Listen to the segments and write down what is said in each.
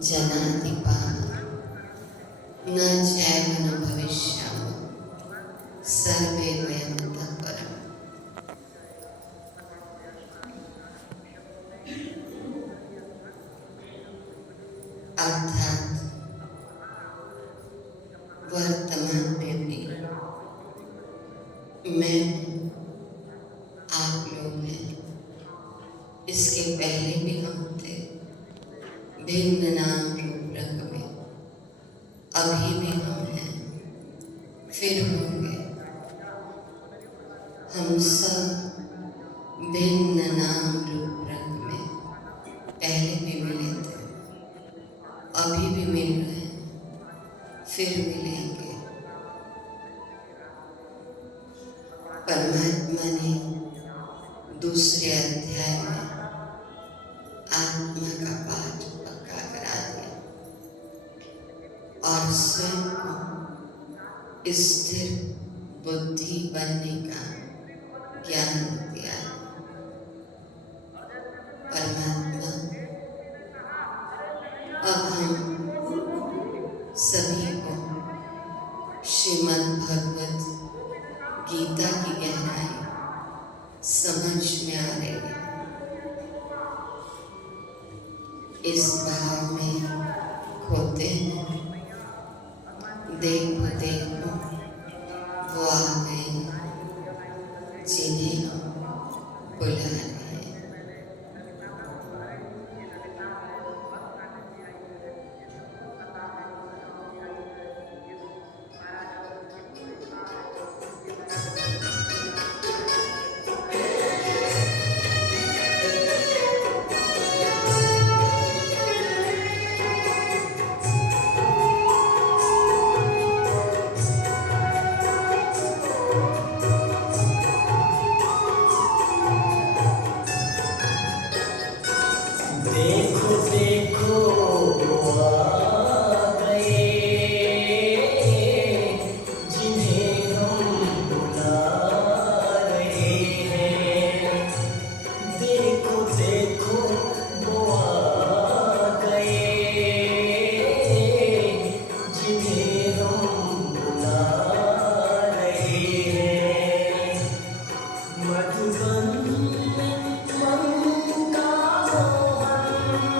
जनातिपाः न चैव न भविष्यामः सर्वे वयमतः परम्। अर्थात वर्तमान में भी मैं हूँ, आप लोग हैं, इसके पहले भी हम थे, भिन्न नाम रूप रंग में, अभी भी हम हैं, फिर होंगे। हम सब भिन्न नाम रूप रंग में पहले भी मिले थे, अभी भी मिल रहे हैं, फिर मिलेंगे। परमात्मा ने दूसरे अध्याय में आत्मा का पाठ पक्का करा दिया और स्वयं को स्थिर बुद्धि बनने का ज्ञान दिया। परमात्मा अब हम सभी को श्रीमद् भगवत गीता की गहराई समझ में आ रही है। इस भाव में खोते हैं, देखो देखो वो आ गए जिन्हें हम बुला रहे हैं। देखो देखो वो आ गए जिन्हें हम बुला रहे हैं। देखो देखो वो आ गए जिन्हें हम बुला रहे हैं। मधुबन में ममता मोहन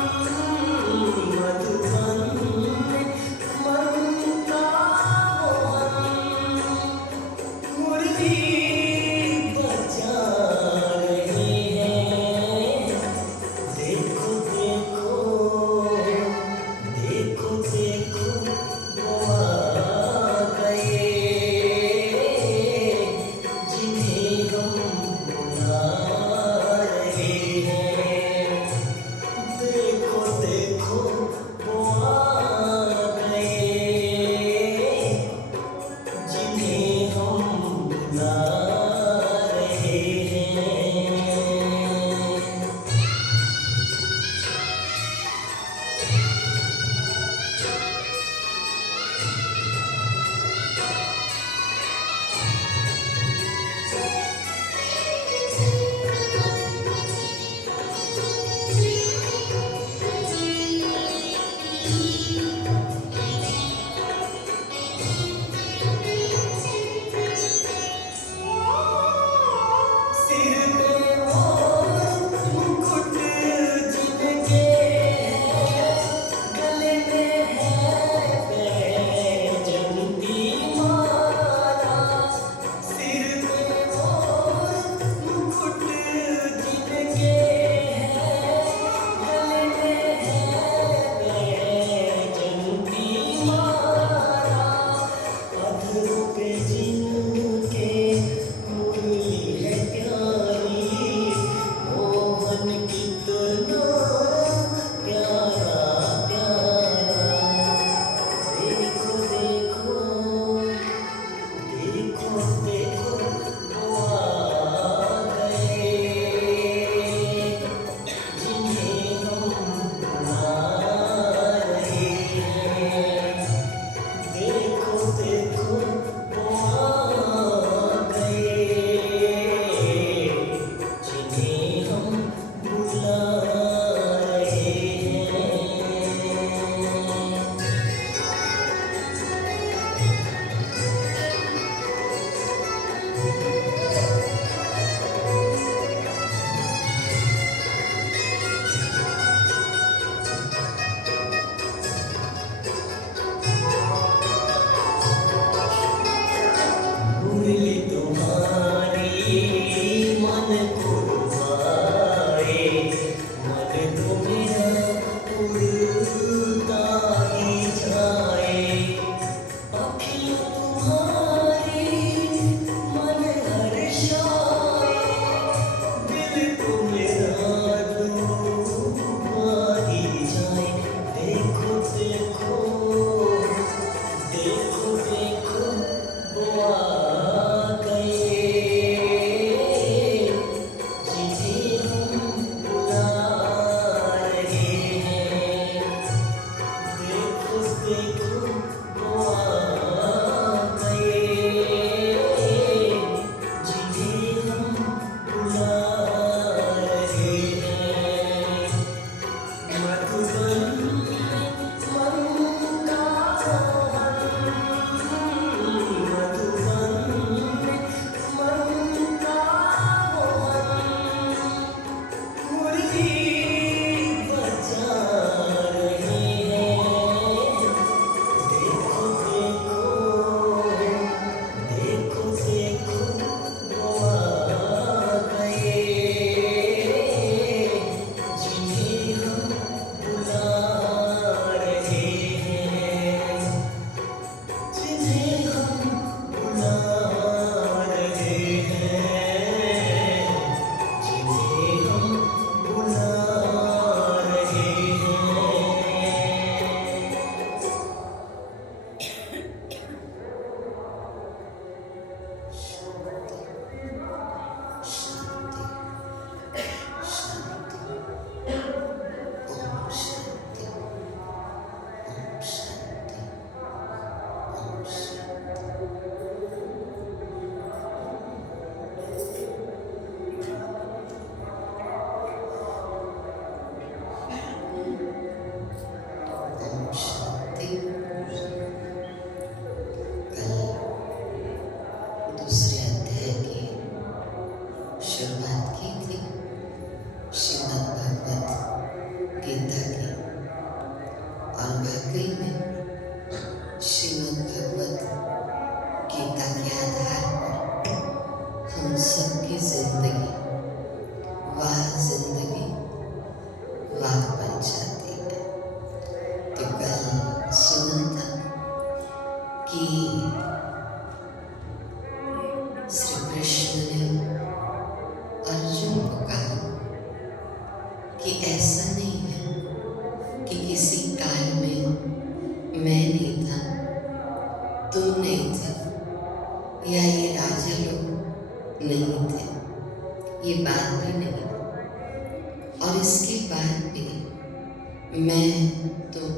मैं, तुम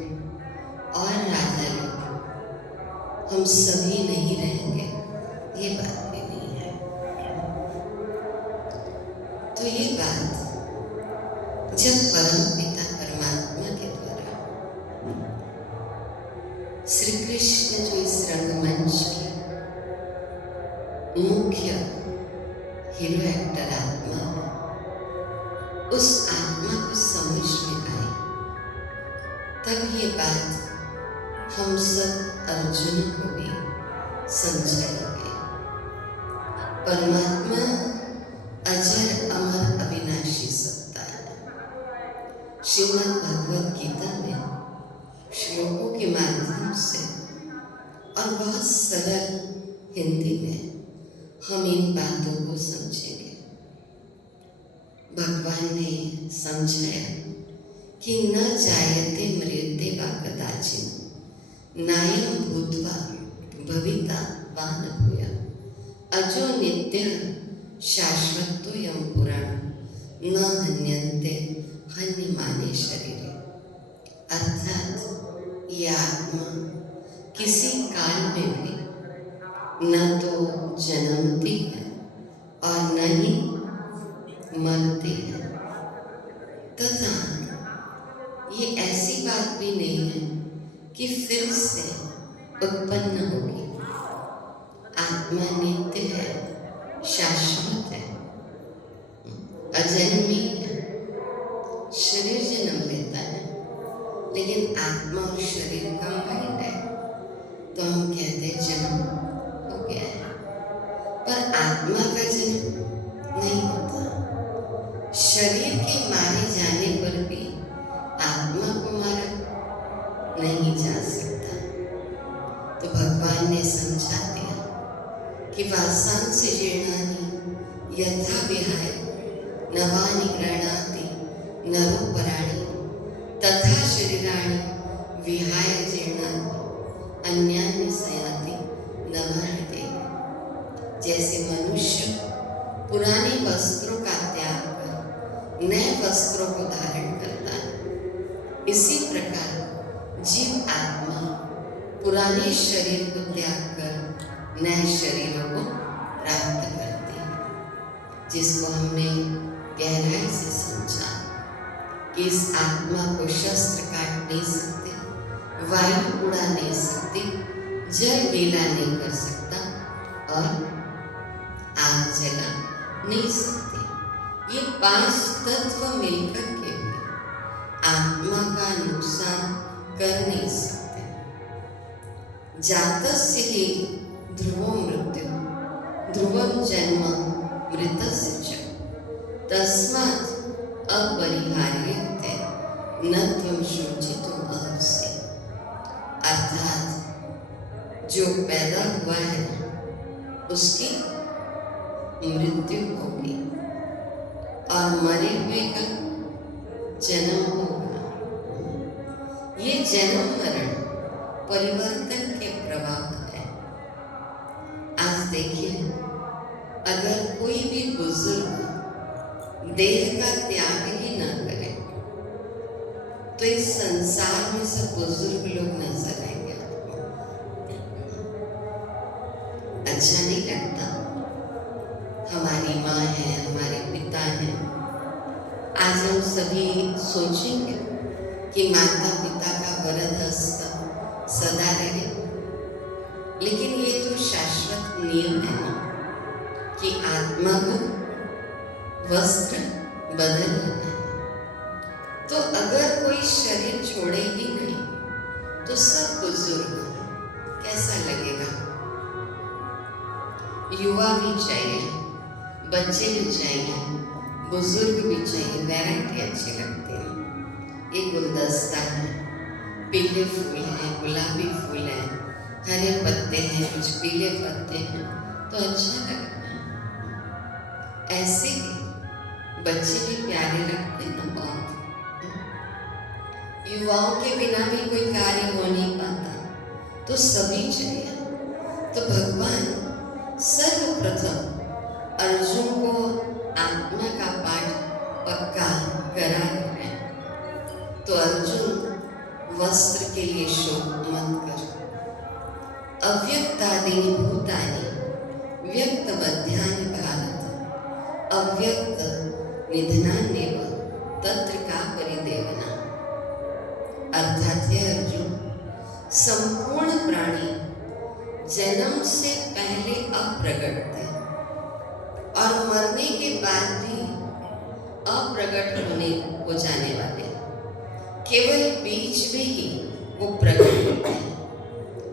और राजा लोग, हम सभी नहीं रहेंगे, ये बात भी नहीं है। तो ये बात जब परम पिता परमात्मा के द्वारा श्री कृष्ण जो इस रंगमंच के मुख्य हीरो एक्टर आत्मा है, उस आत्मा को समझ में आई, तब ये बात हम सब अर्जुन को भी समझाई गई। परमात्मा अजर अमर अविनाशी सत्ता है। श्रीमद् भगवद गीता में श्लोकों के माध्यम से और बहुत सरल हिंदी में हम इन बातों को समझेंगे। भगवान ने समझाया कि न जायते मृत्युते वा कदाचिन नायं भूत्वा भविता वा न भूयात् अजो नित्यः शाश्वतोऽयं पुराणः न हन्यन्ते हन्यमाने शरीरे। अर्थात ये आत्मा किसी काल में भी न तो जन्मती है और न ही मरती है, तथा ये ऐसी बात भी नहीं है कि फिर से उत्पन्न होगी। आत्मा नित्य है, शाश्वत है, अजन्मी है। शरीर जन्म लेता है, लेकिन आत्मा और शरीर कंबाइंड है, तो हम कहते हैं जन्म हो गया है। पर आत्मा का जन्म नहीं होता। शरीर के मारे जाने पर भी आत्मा को मारा नहीं जा सकता। तो भगवान ने समझा दिया कि वासांसि जीर्णानि यथा विहाय नवानि गृह्णाति नरोपराणि तथा शरीराणि विहाय जीर्णानि अन्यानि सयाति नवानि देहि। जैसे मनुष्य पुराने वस्त्रों का त्याग कर नए वस्त्रों को धारण करता है, इसी प्रकार जीव आत्मा पुराने शरीर को त्याग कर नए शरीरों को प्राप्त करती है। जिसको हमने गहराई से समझा कि इस आत्मा को शस्त्र काट नहीं सकते, वायु उड़ा नहीं सकती, जल गीला नहीं कर सकता और आग जला नहीं सकती। ये 5 तत्व मिलकर के भी आत्मा का नुकसान कर नहीं सकते। जातस्य हि ध्रुवो मृत्यु ध्रुवं जन्म मृतस्य च तस्मात् अपरिहार्यते न त्वं शोचितुम् अर्हसि। अर्थात जो पैदा हुआ है उसकी मृत्यु होगी और मरे हुए का जन्म होगा। ये जन्म मरण परिवर्तन के प्रवाह है। आज देखिए, अगर कोई भी बुजुर्ग देह का त्याग ही ना करे तो इस संसार में सब बुजुर्ग लोग नजर आएंगे आपको। अच्छा नहीं लगता? हमारी माँ है, हमारे पिता हैं। आज हम सभी सोचेंगे कि माता पिता का वरद हस्त सदा रहे, लेकिन ये तो शाश्वत नियम है ना कि आत्मा को वस्त्र बदलना है। तो अगर कोई शरीर छोड़े ही नहीं तो सब बुजुर्ग कैसा लगेगा? युवा भी चाहिए, बच्चे भी चाहिए, बुजुर्ग भी चाहिए। वैरायटी अच्छी लगती है। एक गुलदस्ता है, पीले फूल हैं, गुलाबी फूल हैं, हरे पत्ते हैं, कुछ पीले पत्ते हैं, तो अच्छा लगता है। ऐसे ही बच्चे भी प्यारे लगते हैं ना बहुत। युवाओं के बिना भी कोई कार्य हो नहीं पाता, तो सभी चाहिए। तो भगवान सर्वप्रथम अर्जुन को आत्मा का पाठ पक्का करा रहे हैं। तो अर्जुन वस्त्र के लिए शोक मत कर। अव्यक्तादीनि भूतानि व्यक्तवध्यानि भारत अव्यक्त निधनान्येव तत्र का परिदेवना। अर्थात ये अर्जुन, संपूर्ण प्राणी जन्म से पहले अप्रगट थे और मरने के बाद भी अप्रगट हो जाने वाले, केवल बीच में ही वो प्रकट होते हैं।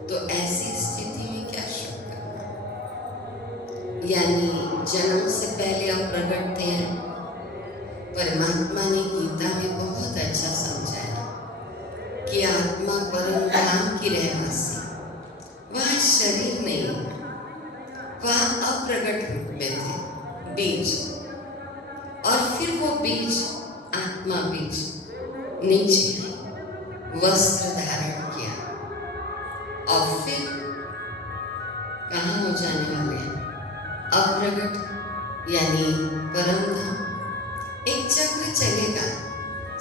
तो ऐसी स्थिति में क्या शोक करना। यानी जन्म से पहले अप्रगट थे। परमात्मा ने गीता में बहुत अच्छा समझाया कि आत्मा परम धाम की रहवासी, वह शरीर नहीं, वह अप्रगट रूप में थे, बीज। और फिर वो बीज, आत्मा बीज, नीचे वस्त्र धारण किया और फिर कहाँ हो जाने वाले हैं? अप्रगट यानी परम धाम। एक चक्र चलेगा,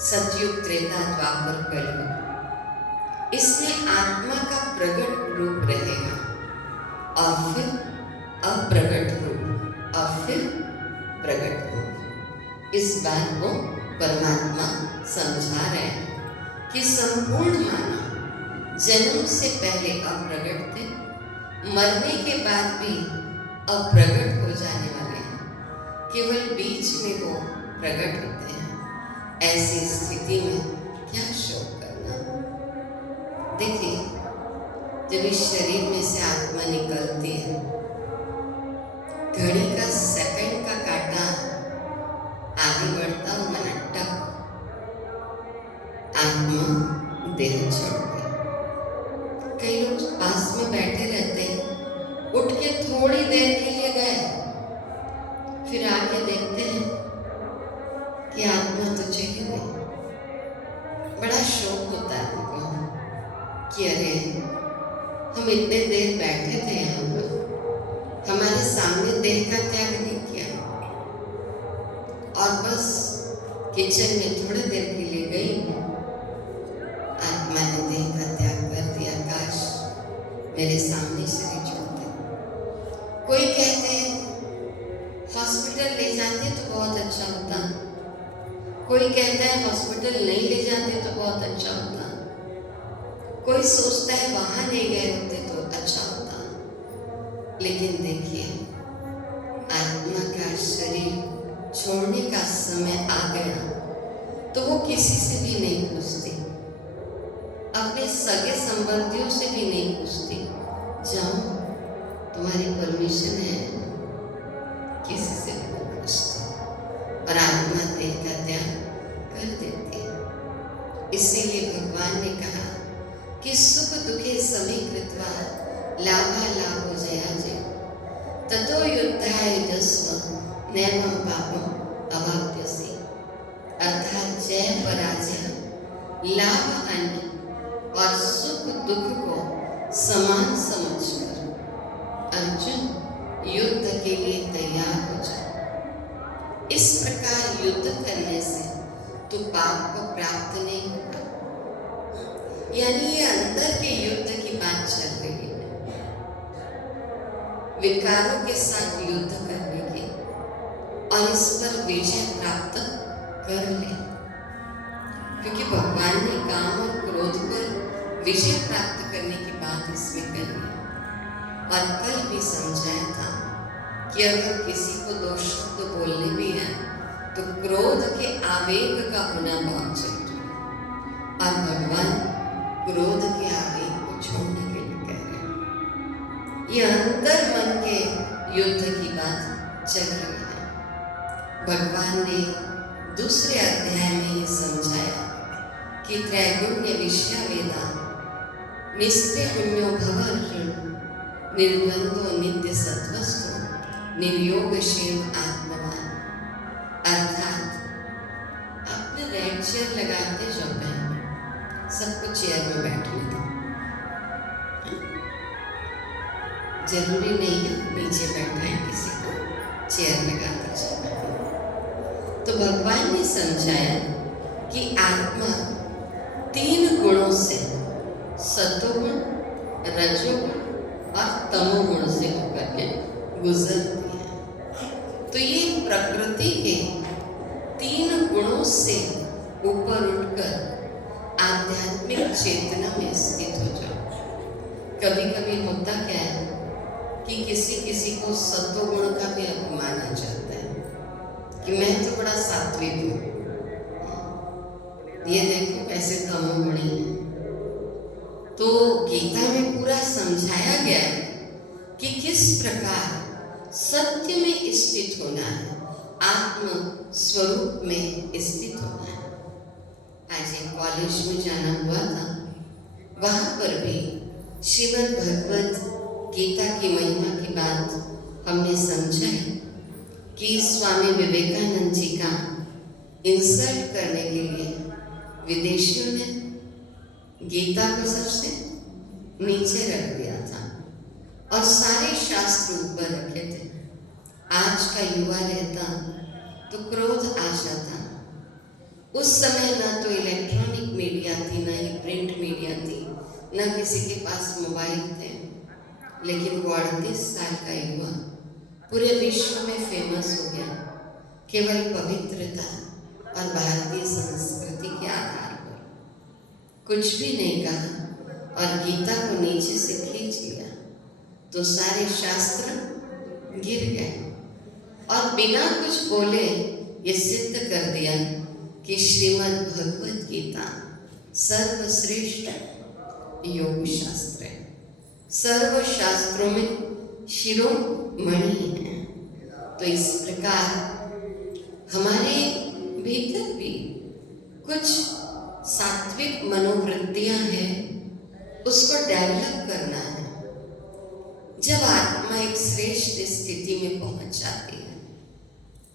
सतयुग, त्रेता, द्वापर, कलयुग। इसमें आत्मा का प्रगट रूप रहेगा और फिर अप्रगट रूप और फिर प्रगट रूप। इस बात को परमात्मा समझा रहे हैं कि संपूर्ण मानव जन्म से पहले अप्रगट थे, मरने के बाद भी अप्रगट हो जाने वाले हैं, केवल बीच में वो प्रकट होते हैं। ऐसी स्थिति में क्या शोक करना। देखिए, जब इस शरीर में से आत्मा निकलती है, घड़ी का सेकंड का काटा आगे बढ़ता हुआ टक, आत्मा देह छोड़ती। कई लोग पास में बैठे रहते हैं, उठ के थोड़ी देर के लिए गए, फिर आके देखते हैं कि आत्मा तो चली गई। बड़ा शौक होता है उनको कि अरे हम इतने देर बैठे थे यहाँ पर, हमारे सामने देह का त्याग नहीं किया और बस किचन में थोड़ी देर के लिए गई, आत्मा ने देह का त्याग कर दिया। काश मेरे सामने शरीर छोड़ते। कोई कहते हैं हॉस्पिटल ले जाते तो बहुत अच्छा होता, कोई कहता है हॉस्पिटल नहीं ले जाते तो बहुत अच्छा होता, कोई सोचता है वहां नहीं गए होते तो अच्छा होता। लेकिन देखिए, आत्मा का शरीर छोड़ने का समय आ गया तो वो किसी से भी नहीं पूछती, अपने सगे संबंधियों से भी नहीं पूछती, जाओ तुम्हारी परमिशन है, किसी से भी नहीं पूछती और आत्मा देह का त्याग कर देती है। इसीलिए भगवान ने कहा कि सुख दुखे समीकृत्वा लाभालाभो जयाजय ततो युद्धाय युजस्व नैवं पापम् अवाप्स्यसि। अर्थात जय पराजय, लाभ हानि और सुख दुख को समान समझकर अर्जुन युद्ध के लिए तैयार हो जाए। इस प्रकार युद्ध करने से तो पाप को प्राप्त नहीं होगा। यानी ये अंदर के युद्ध की बात चल रही है, विकारों के साथ युद्ध करने की, और इस पर विजय प्राप्त कर ले। क्योंकि भगवान ने काम और क्रोध पर विजय प्राप्त करने की बात इसमें कही है। और कल भी समझाया था कि अगर किसी को दो शब्द बोलने भी है तो क्रोध के आवेग का होना बहुत जरूरी है, और भगवान क्रोध के आवेग को छोड़ने के लिए कह रहे हैं। ये अंतर मन के युद्ध की बात चल रही है। भगवान ने दूसरे अध्याय में ये समझाया कि त्रैगुण्य विषया वेदा निस्त्रिगुण्यो भव अर्जुन निर्द्वंद्वो नित्य सत्वस्थो निर्योगशील आत्मवान। अर्थात आपने रेड चेयर लगाते जो पहले सबको चेयर में बैठने दो, जरूरी नहीं है नीचे बैठना है, किसी को चेयर लगाकर चलना है। तो भगवान ने समझाया कि आत्मा सतोगुण, रजोगुण और तमोगुण से होकर के गुजरती है। तो ये प्रकृति के 3 गुणों से ऊपर उठकर आध्यात्मिक चेतना में स्थित हो जाओ। कभी कभी होता क्या है कि किसी को सत्वगुण का भी अभिमान आ जाता है कि मैं तो बड़ा सात्विक हूँ, ये देखो कैसे तमोगुणी है। तो गीता में पूरा समझाया गया है कि किस प्रकार सत्य में स्थित होना है, आत्म स्वरूप में स्थित होना है। आज एक कॉलेज में जाना हुआ था, वहाँ पर भी श्रीमद् भगवत गीता की महिमा की बात हमने समझा है कि स्वामी विवेकानंद जी का इंसल्ट करने के लिए विदेशियों ने गीता को सबसे नीचे रख दिया था और सारे शास्त्र ऊपर रखे थे। आज का युवा रहता तो क्रोध आ जाता। उस समय ना तो इलेक्ट्रॉनिक मीडिया थी, ना ही प्रिंट मीडिया थी, ना किसी के पास मोबाइल थे, लेकिन वो 38 साल का युवा पूरे विश्व में फेमस हो गया केवल पवित्रता और भारतीय संस्कृति के आधार पर। कुछ भी नहीं कहा और गीता को नीचे से खींच लिया तो सारे शास्त्र गिर गए और बिना कुछ बोले ये सिद्ध कर दिया कि श्रीमद् भगवत गीता सर्वश्रेष्ठ योग शास्त्र है, सर्व शास्त्रों में शिरोमणि है। तो इस प्रकार हमारे भीतर भी कुछ सात्विक मनोवृत्तियां हैं, उसको डेवलप करना है। जब आत्मा एक श्रेष्ठ स्थिति में पहुंच जाती है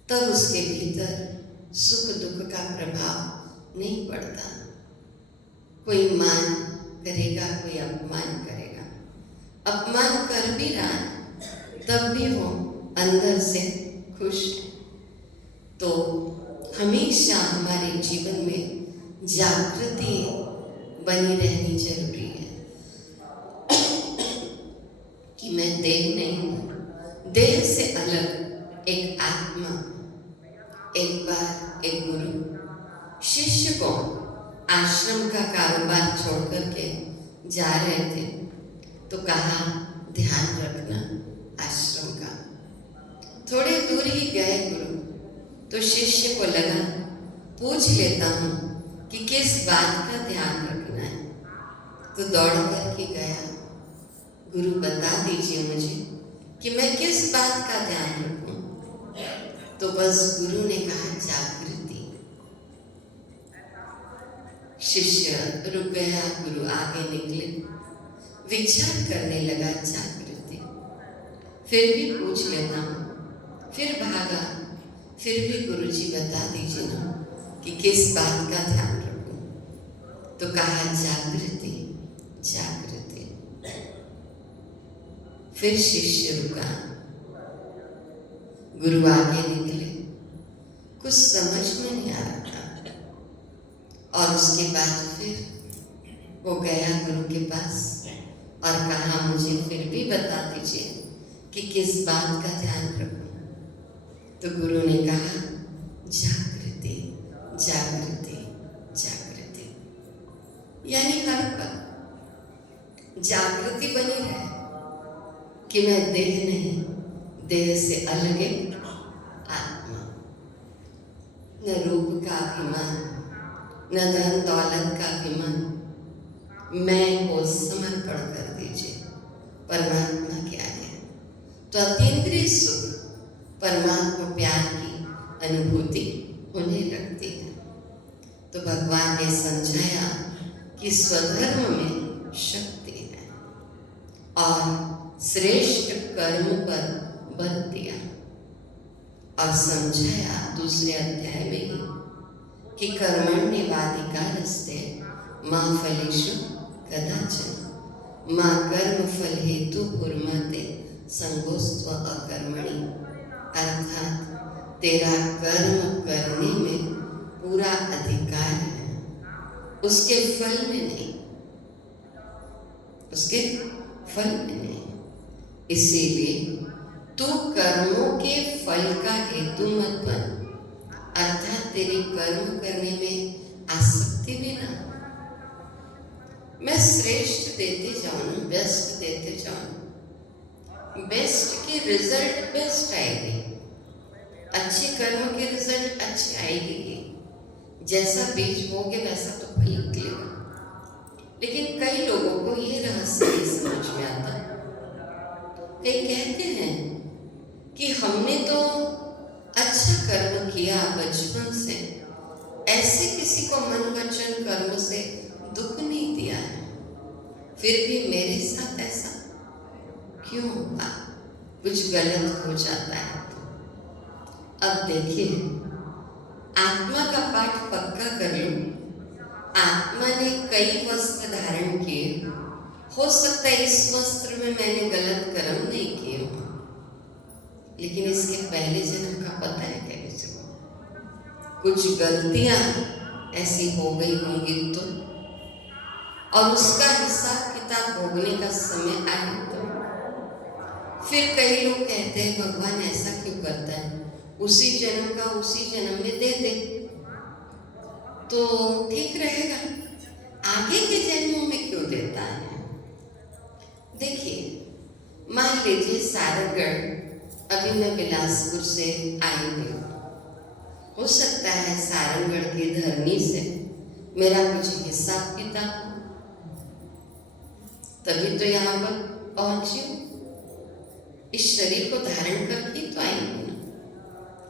तब उसके भीतर सुख दुख का प्रभाव नहीं पड़ता। कोई मान करेगा, कोई अपमान करेगा, अपमान कर भी रहा है तब भी वो अंदर से खुश है। तो हमेशा हमारे जीवन में जागृति बनी रहनी जरूरी है कि मैं देह नहीं हूँ, देह से अलग एक आत्मा। एक बार एक गुरु शिष्य को आश्रम का कारोबार छोड़ करके जा रहे थे तो कहा ध्यान रखना आश्रम का। थोड़े दूर ही गए गुरु तो शिष्य को लगा पूछ लेता हूँ कि किस बात का ध्यान रखना है। तो दौड़ करके गया, गुरु बता दीजिए मुझे कि मैं किस बात का ध्यान रखूं। तो बस गुरु ने कहा जागृति। शिष्य रुक गया, गुरु आगे निकले, विचार करने लगा जागृति। फिर भी पूछ लेता हूँ, फिर भागा, फिर भी गुरु जी बता दीजिए ना कि किस बात का ध्यान रखूं। तो कहा जागृति जागृति। फिर शिष्य रुका, गुरु आगे निकले, कुछ समझ में नहीं आ रहा था। और उसके बाद फिर वो गया गुरु के पास और कहा मुझे फिर भी बता दीजिए कि किस बात का ध्यान रखूं। तो गुरु ने कहा जागृति जागृति जागृति, यानी हर पल जागृति बनी रहे कि मैं देह नहीं, देह से अलग एक आत्मा। न रूप का अभिमान, न धन दौलत का अभिमान, मैं को समर्पण कर दीजिए परमात्मा के आगे। तो अतीन्द्रिय सुख, परमात्मा प्यार की अनुभूति होने लगती है। तो भगवान ने समझाया कि स्वधर्म में शक्ति है और श्रेष्ठ कर्म पर बल दिया और समझाया दूसरे अध्याय में ही कि कर्मण्येवाधिकारस्ते मा फलेषु कदाचन मा कर्म फल हेतु कुर्मते संगोस्त्व अकर्मणि। अर्थात तेरा कर्म करने में पूरा अधिकार है, उसके फल में नहीं। उसके फल में नहीं। इसीलिए तू कर्मों के फल का हेतु मत बन, अर्थात तेरी कर्म करने में आसक्ति भी ना। मैं श्रेष्ठ देते जाऊँ, बेस्ट देते जाऊँ, बेस्ट की रिजल्ट बेस्ट आएगी, अच्छे कर्म के रिजल्ट अच्छे आएगी। जैसा बीज बोगे वैसा तो फल निकलेगा। लेकिन कई लोगों को ये रहस्य नहीं समझ में आता। कई कहते हैं कि हमने तो अच्छा कर्म किया बचपन से, ऐसे किसी को मन वचन कर्म से दुख नहीं दिया है, फिर भी मेरे साथ ऐसा क्यों हुआ? कुछ गलत हो जाता है। अब देखिए, आत्मा का पाठ पक्का कर लो। आत्मा ने कई वस्त्र धारण किए, हो सकता है इस वस्त्र में मैंने गलत कर्म नहीं किए हो, लेकिन इसके पहले जन्म का पता है क्या किसी को? कुछ गलतियां ऐसी हो गई होंगी तो, और उसका हिसाब किताब भोगने का समय आए तो। फिर कई लोग कहते हैं भगवान ऐसा क्यों करता है, उसी जन्म का उसी जन्म में दे दे तो ठीक रहेगा, आगे के जन्मों में क्यों देता है? देखिए, मान लीजिए सारंगगढ़, अभी मैं बिलासपुर से आई हूँ, हो सकता है सारंगगढ़ की धरनी से मेरा कुछ हिसाब किताब हो, तभी तो यहाँ पर पहुंची हूँ। इस शरीर को धारण करके तो आई हूँ।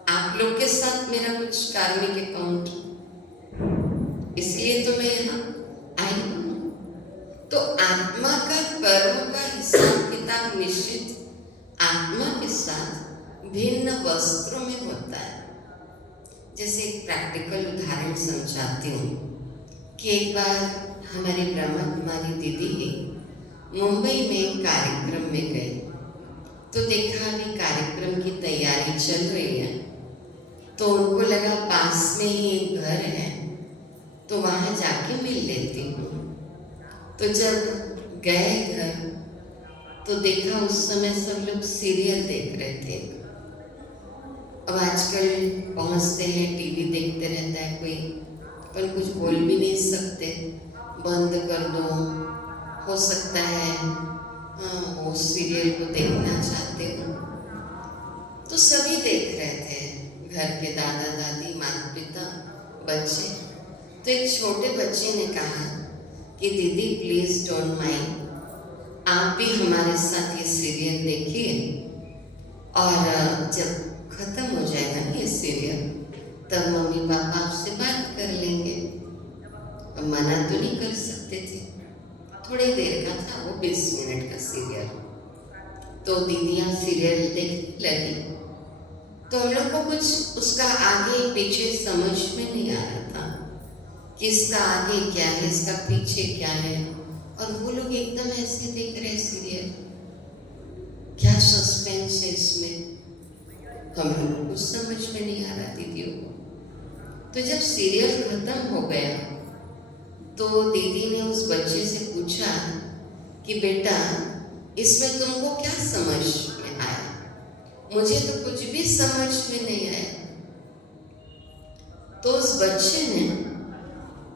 आप लोग के साथ मेरा कुछ कार्मिक अकाउंट, इसलिए तो मैं यहाँ आई हूँ। तो आत्मा का कर्म का हिसाब किताब निश्चित आत्मा के साथ भिन्न वस्त्रों में होता है। जैसे एक प्रैक्टिकल उदाहरण समझाती हूँ कि एक बार हमारी ब्रह्मा कुमारी दीदी मुंबई में एक कार्यक्रम में गए, तो देखा अभी कार्यक्रम की तैयारी चल रही है, तो उनको लगा पास में ही एक घर है, तो वहाँ जाके मिल लेती हूँ। तो जब गए घर तो देखा उस समय सब लोग सीरियल देख रहे थे। अब आजकल पहुँचते हैं, टीवी देखते रहता है कोई, पर कुछ बोल भी नहीं सकते, बंद कर दो, हो सकता है हाँ वो सीरियल को देखना चाहते हो। तो सभी देख रहे थे, घर के दादा दादी, माता पिता, बच्चे। तो एक छोटे बच्चे ने कहा कि दीदी प्लीज़ डोंट माइंड, आप भी हमारे साथ ये सीरियल देखिए, और जब ख़त्म हो जाएगा ना ये सीरियल, तब मम्मी पापा आपसे बात कर लेंगे। अब मना तो नहीं कर सकते थे, थोड़ी देर का था वो, 20 मिनट का सीरियल। तो दीदियाँ सीरियल देखने लगी, तो हम लोग को कुछ उसका आगे पीछे समझ में नहीं आ रहा था कि इसका आगे क्या है, इसका पीछे क्या है, और वो लोग एकदम ऐसे देख रहे सीरियल, क्या सस्पेंस है इसमें, हम लोग को कुछ समझ में नहीं आ रहा दीदियों को। तो जब सीरियल खत्म हो गया तो दीदी ने उस बच्चे से पूछा कि बेटा इसमें तुमको क्या समझ में आया? मुझे तो कुछ भी समझ में नहीं आया। तो उस बच्चे ने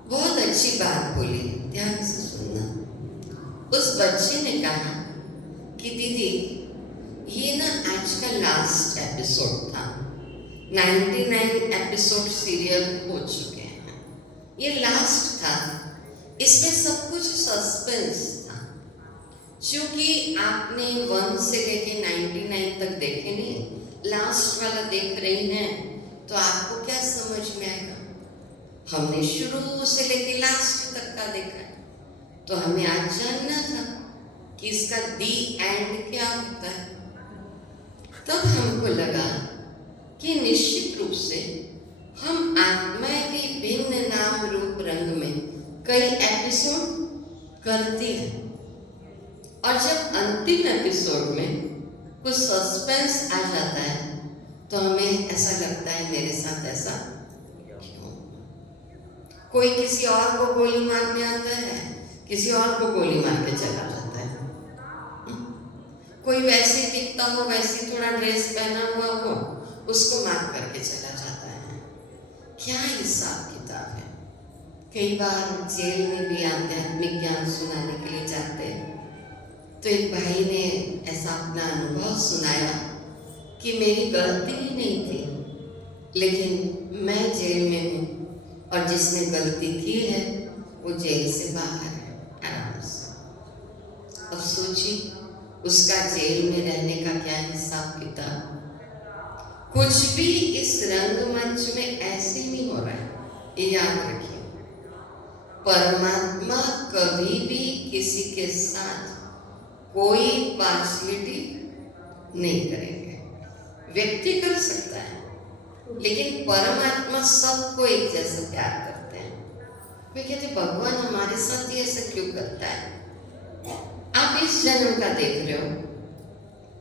बहुत अच्छी बात बोली, ध्यान से सुनना। उस बच्चे ने कहा कि दीदी ये ना आज का लास्ट एपिसोड था, 99 एपिसोड सीरियल हो चुके हैं, ये लास्ट था, इसमें सब कुछ सस्पेंस था। क्योंकि आपने 1 से लेके 99 तक देखे नहीं, लास्ट वाला देख रही हैं, तो आपको क्या समझ में आएगा? हमने शुरू से लेके लास्ट तक का देखा है, तो हमें आज जानना था कि इसका दी एंड क्या होता है। तब हमको लगा कि निश्चित रूप से हम आत्मा के भिन्न नाम रूप रंग में कई एपिसोड करते हैं, और जब अंतिम एपिसोड में कुछ सस्पेंस आ जाता है तो हमें ऐसा लगता है मेरे साथ ऐसा क्यों? कोई किसी और को गोली मारने आता है, किसी और को गोली मार के चला जाता है, कोई वैसे दिखता हो, वैसी थोड़ा ड्रेस पहना हुआ हो, उसको मार करके चला जाता है। क्या हिसाब किताब है। कई बार जेल में भी आध्यात्मिक ज्ञान सुनाने के लिए जाते हैं, तो एक भाई ने ऐसा अपना अनुभव सुनाया कि मेरी गलती ही नहीं थी, लेकिन मैं जेल में हूँ और जिसने गलती की है वो जेल से बाहर है आराम से। अब सोचिए उसका जेल में रहने का क्या हिसाब किताब। कुछ भी इस रंगमंच में ऐसे नहीं हो रहा है, ये याद रखिए। परमात्मा कभी भी किसी के साथ कोई पार्शियलिटी नहीं करेंगे। व्यक्ति कर सकता है, लेकिन परमात्मा सबको एक जैसा प्यार करते हैं। वे कहते भगवान हमारे साथ ही ऐसा क्यों करता है। आप इस जन्म का देख रहे हो,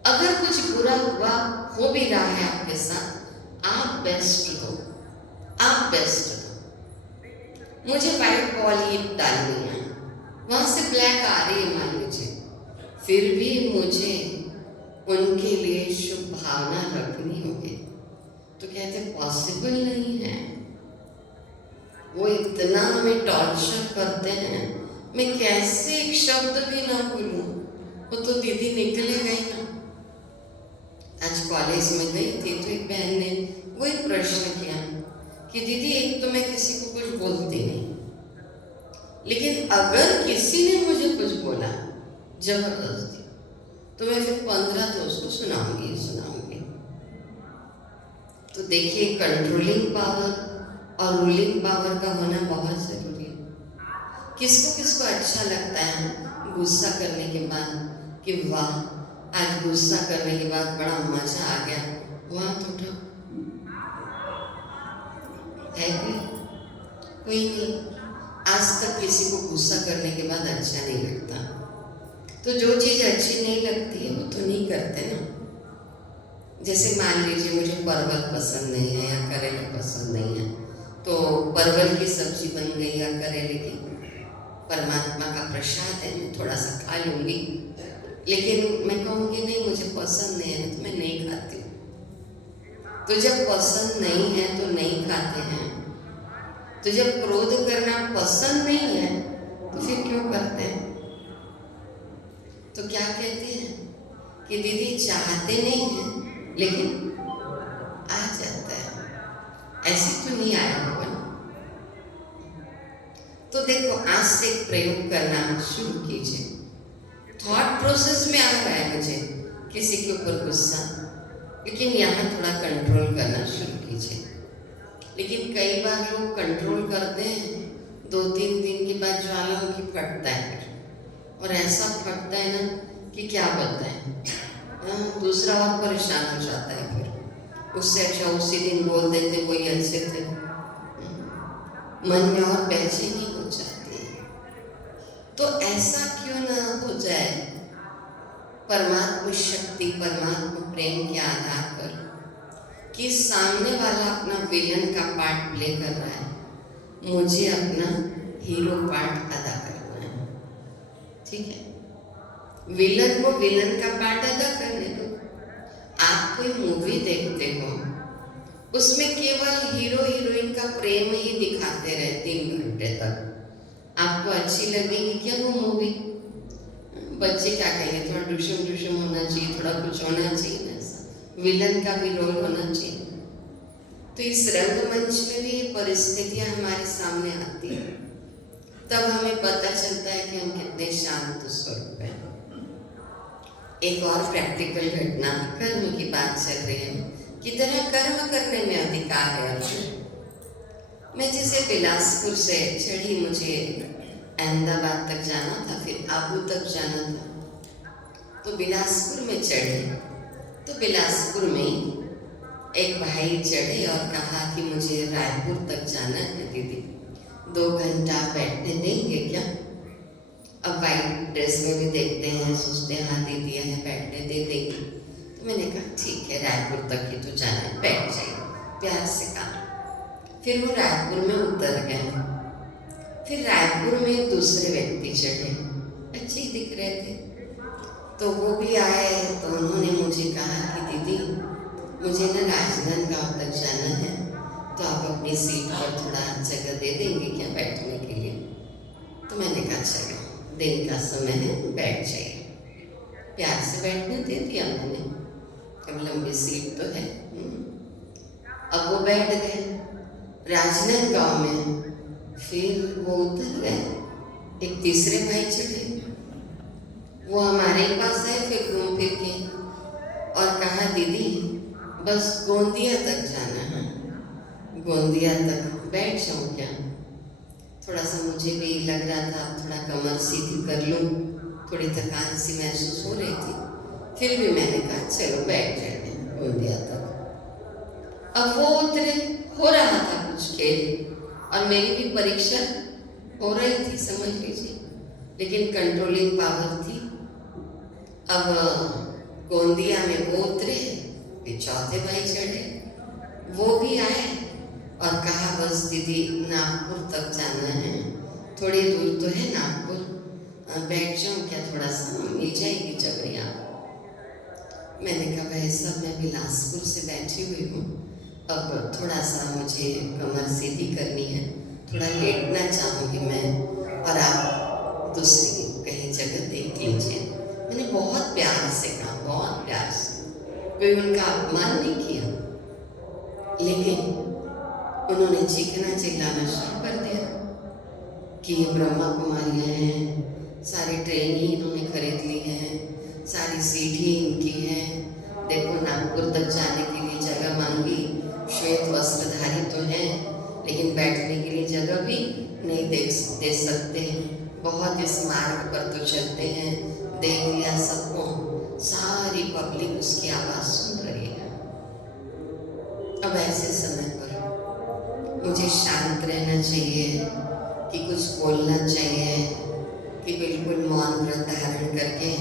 अगर कुछ बुरा हुआ हो भी रहा है आपके साथ, आप बेस्ट दो, आप बेस्ट दो। मुझे वाइट बॉल ही डालनी है, वहां से ब्लैक आ रही है मान लीजिए, फिर भी मुझे उनके लिए शुभ भावना रखनी होगी। तो कहते पॉसिबल नहीं है, वो इतना हमें टॉर्चर करते हैं, मैं कैसे एक शब्द भी ना बोलूं, वो तो दीदी निकले गई ना। आज कॉलेज में गई थी तो एक बहन ने वही प्रश्न किया कि दीदी एक तो मैं किसी को कुछ बोलती नहीं, लेकिन अगर किसी ने मुझे कुछ बोला जबरदस्ती, तो मैं फिर 15 तो उसको सुनाऊंगी। तो देखिए कंट्रोलिंग पावर और रूलिंग पावर का होना बहुत जरूरी है। किसको किसको अच्छा लगता है गुस्सा करने के बाद कि वाह आज गुस्सा करने के बाद बड़ा मजा आ गया, वहां तो उठो है कोई नहीं। आज तक किसी को गुस्सा करने के बाद अच्छा नहीं लगता, तो जो चीज़ अच्छी नहीं लगती है वो तो नहीं करते ना। जैसे मान लीजिए मुझे परवल पसंद नहीं है या करेले पसंद नहीं है, तो परवल की सब्जी बन गई या करेले की, परमात्मा का प्रसाद है, मैं थोड़ा सा खा लूँगी, लेकिन मैं कहूँगी नहीं मुझे पसंद नहीं है तो मैं नहीं खाती हूँ। तो जब पसंद नहीं है तो नहीं खाते हैं, तो जब क्रोध करना पसंद नहीं है तो फिर क्यों करते हैं। तो क्या कहते हैं कि दीदी चाहते नहीं हैं लेकिन आ जाता है, ऐसे तो नहीं आया होगा ना। तो देखो आज से प्रयोग करना शुरू कीजिए। थॉट प्रोसेस में आ रहा है मुझे किसी के ऊपर गुस्सा, लेकिन यहाँ थोड़ा कंट्रोल करना शुरू कीजिए। लेकिन कई बार लोग कंट्रोल करते हैं, 2-3 दिन के बाद ज्वालामुखी फटता है फिर, और ऐसा फटता है ना कि क्या बताएं, दूसरा और परेशान हो जाता है फिर। उससे अच्छा उसी दिन बोल देते कोई अच्छे थे, मन में और बेचैनी हो जाती है। तो ऐसा क्यों ना हो जाए, परमात्मा शक्ति परमात्मा प्रेम के आधार पर कि सामने वाला अपना विलन का पार्ट प्ले कर रहा है, मुझे अपना हीरो पार्ट अदा करना है। ठीक है, विलन को विलन का पार्ट अदा करने दो। आप कोई मूवी देखते हो, उसमें केवल हीरो हीरोइन का प्रेम ही दिखाते रहे 3 घंटे तक, आपको अच्छी लगेगी क्या वो मूवी? बच्चे क्या कहेंगे, थोड़ा ड्यूशम होना चाहिए, थोड़ा कुछ होना चाहिए ना, ऐसा विलन का भी रोल होना चाहिए। तो इस रंगमंच में भी ये परिस्थितियाँ हमारे सामने आती हैं, तब हमें पता चलता है कि हम कितने शांत स्वरूप हैं। एक और प्रैक्टिकल घटना, कर्म की बात चल रही है, कितना कर्म करने में अधिकार है अर्जुन। मैं जैसे बिलासपुर से चढ़ी, मुझे अहमदाबाद तक जाना था, फिर आबू तक जाना था, तो बिलासपुर में चढ़े, तो बिलासपुर में एक भाई चढ़े और कहा कि मुझे रायपुर तक जाना है दीदी, 2 घंटा बैठने देंगे क्या? अब वाइट ड्रेस में भी देखते हैं, सोचते हैं हाँ दीदी है बैठने दे देंगी। तो मैंने कहा ठीक है, रायपुर तक ही तो जाना है, बैठ जाइए, प्यार से कहा। फिर वो रायपुर में उतर गए। फिर रायपुर में दूसरे व्यक्ति चढ़े, अच्छे ही दिख रहे थे। तो वो भी आए तो उन्होंने मुझे कहा कि दीदी मुझे ना राजनांदगांव तक जाना है, तो आप अपनी सीट पर थोड़ा जगह दे देंगे क्या बैठने के लिए? तो मैंने कहा चलो, दिन का समय है, बैठ जाइए। प्यार से बैठने दे दिया मैंने, अब लंबी सीट तो है। अब वो बैठ गए राजनांदगांव में। फिर वो उतर गए, एक तीसरे भाई चढ़े, वो हमारे ही पास आए फिर घूम फिर के और कहा दीदी बस गोंदिया तक जाना है, गोंदिया तक बैठ जाऊँ क्या? थोड़ा सा मुझे भी लग रहा था थोड़ा कमर सीधी कर लूँ, थोड़ी थकान सी महसूस हो रही थी। फिर भी मैंने कहा चलो बैठ जाएंगे गोंदिया तक। अब वो उतरे, हो रहा था कुछ खेल और मेरी भी परीक्षा हो रही थी समझ लीजिए, लेकिन कंट्रोलिंग पावर थी। अब गोंदिया में वो उतरे, फिर चौथे भाई चढ़े, वो भी आए और कहा बस दीदी नागपुर तक जाना है, थोड़ी दूर तो है नागपुर, बैठ जाऊँ क्या? थोड़ा सा मिल जाएगी जगह यहाँ। मैंने कहा भाई साहब मैं बिलासपुर से बैठी हुई हूँ, अब थोड़ा सा मुझे कमर सीधी करनी है, थोड़ा लेटना चाहूँगी मैं, और आप दूसरी कहीं जगह देख लीजिए। मैंने बहुत प्यार से कहा, बहुत प्यार से, कोई उनका अपमान नहीं किया, लेकिन उन्होंने चीखना चिल्लाना शुरू कर दिया कि ये ब्रह्मा कुमारियाँ हैं, सारी ट्रेन ही इन्होंने खरीद ली है, सारी सीट ही इनकी है, देखो नागपुर तक जाने के लिए जगह मांगी, श्वेत वस्त्रधारी तो हैं लेकिन बैठने के लिए जगह भी नहीं दे सकते, बहुत इस मार्ग पर तो चलते हैं, देख लिया सबको, सारी पब्लिक उसकी आवाज़ सुन रही है। अब ऐसे समय पर मुझे शांत रहना चाहिए कि कुछ बोलना चाहिए कि बिल्कुल मौन व्रत धारण करके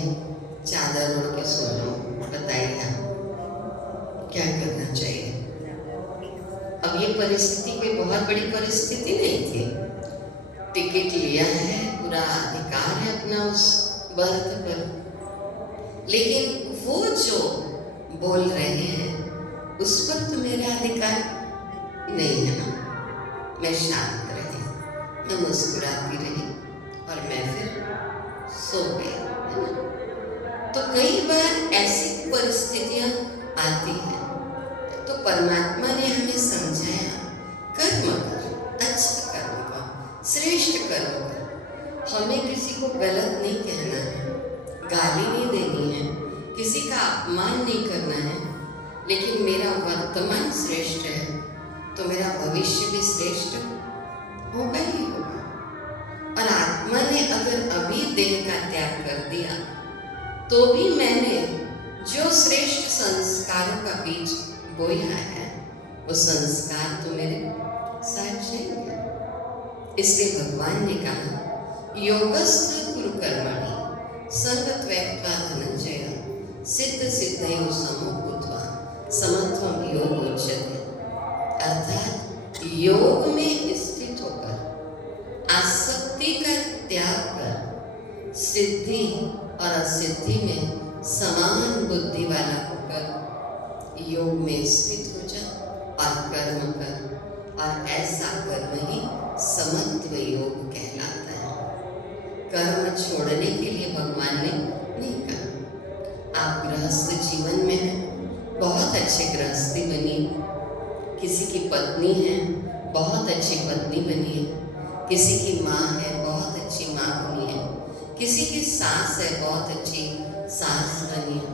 चादर ओढ़ के सो लो? बताइए क्या करना चाहिए? अब ये परिस्थिति कोई बहुत बड़ी परिस्थिति नहीं थी, टिकट लिया है, पूरा अधिकार है अपना उस बर्थ पर, लेकिन वो जो बोल रहे हैं उस पर तो मेरा अधिकार नहीं है ना। मैं शांत रही, मैं मुस्कुराती रही और मैं फिर सो गई, है ना। तो कई बार ऐसी परिस्थितियां आती हैं तो परमात्मा ने हमें समझाया कर्म कर, अच्छा कर्म कर, श्रेष्ठ कर्म कर। हमें किसी को गलत नहीं कहना है, गाली नहीं देनी है, किसी का अपमान नहीं करना है, लेकिन मेरा वर्तमान श्रेष्ठ है तो मेरा भविष्य भी श्रेष्ठ होगा ही होगा। और आत्मा ने अगर अभी देह का त्याग कर दिया तो भी मैंने जो श्रेष्ठ संस्कारों का बीज बोया है वो संस्कार तो मेरे साथ जाएंगे। इसलिए भगवान ने कहा योगस्थ कुरु कर्मणि संगत्वैक्त्वा धनंजय सिद्ध सिद्धयो समो भूत्वा समत्वम योग उच्यते। अर्थात योग में स्थित होकर आसक्ति का त्याग कर सिद्धि और असिद्धि में समान बुद्धि वाला होकर योग में स्थित हो जा और कर्म कर, और ऐसा कर्म ही समत्व योग कहलाता है। कर्म छोड़ने के लिए भगवान ने नहीं कहा। आप गृहस्थ जीवन में हैं, बहुत अच्छी गृहस्थी बनी, किसी की पत्नी है, बहुत अच्छी पत्नी बनी है, किसी की माँ है, बहुत अच्छी माँ बनी है, किसी की सास है, बहुत अच्छी सास बनी है।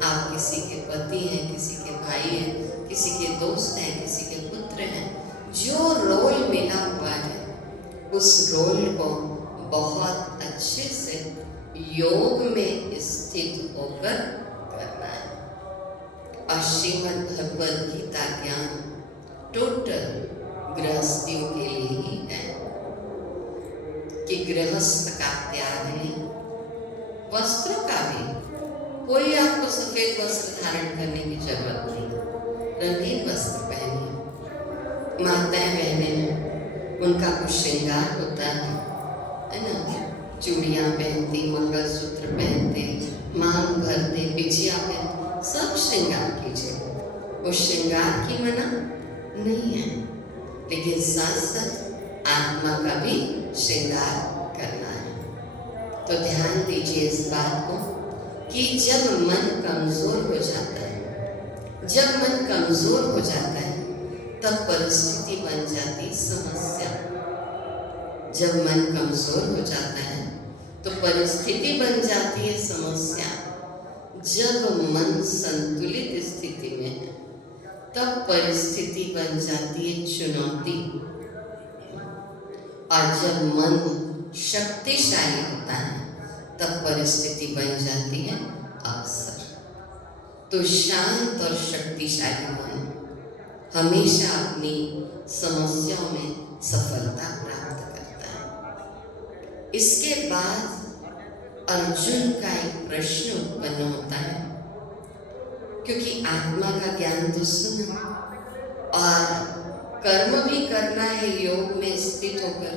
आप किसी के पति हैं, किसी के भाई हैं, किसी के दोस्त हैं, किसी के पुत्र हैं, जो रोल मिला हुआ है उस रोल को बहुत अच्छे से योग में स्थित होकर करना है। और श्रीमद् भगवद गीता ज्ञान टोटल गृहस्थियों के लिए ही है कि गृहस्थ का त्याग नहीं, वस्त्रों का भी कोई आपको सफेद वस्त्र धारण करने की जरूरत नहीं, रंगीन वस्त्र पहनिए। माताएं बहनें हैं, उनका कुछ श्रृंगार होता है ना, चूड़ियाँ पहनती, मंगलसूत्र पहनते, मांग भरते, बिछिया पे सब श्रृंगार कीजिए। वो श्रृंगार की मना नहीं है, लेकिन साथ साथ आत्मा का भी श्रृंगार करना है। तो ध्यान दीजिए इस बात को कि जब मन कमजोर हो जाता है, जब मन कमजोर हो जाता है तब परिस्थिति बन जाती समस्या। जब मन कमजोर हो जाता है तो परिस्थिति बन जाती है समस्या। जब मन संतुलित स्थिति में है तब परिस्थिति बन जाती है चुनौती। और जब मन शक्तिशाली होता है तब परिस्थिति बन जाती है अवसर। तो शांत और शक्तिशाली मन हमेशा अपनी समस्याओं में सफलता प्राप्त करता है। इसके बाद अर्जुन का एक प्रश्न उत्पन्न होता है, क्योंकि आत्मा का ज्ञान तो सुना और कर्म भी करना है योग में स्थित होकर,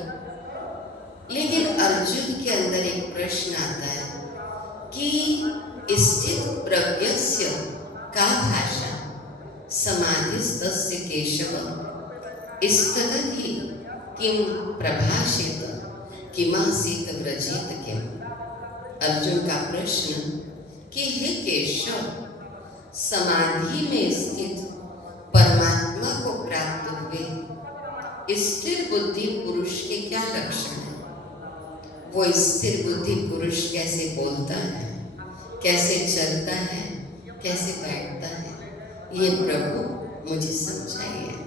लेकिन अर्जुन के अंदर एक प्रश्न आता है कि स्थित प्रज्ञस्य का भाषा समाधिस्तस्य केशव स्तदति किम प्रभाषित किमासीत व्रजेत किम। अर्जुन का प्रश्न कि हे केशव, समाधि में स्थित परमात्मा को प्राप्त हुए स्थिर बुद्धि पुरुष के क्या लक्षण है? वो स्थिर बुद्धि पुरुष कैसे बोलता है, कैसे चलता है, कैसे बैठता है, ये प्रभु मुझे समझाइए।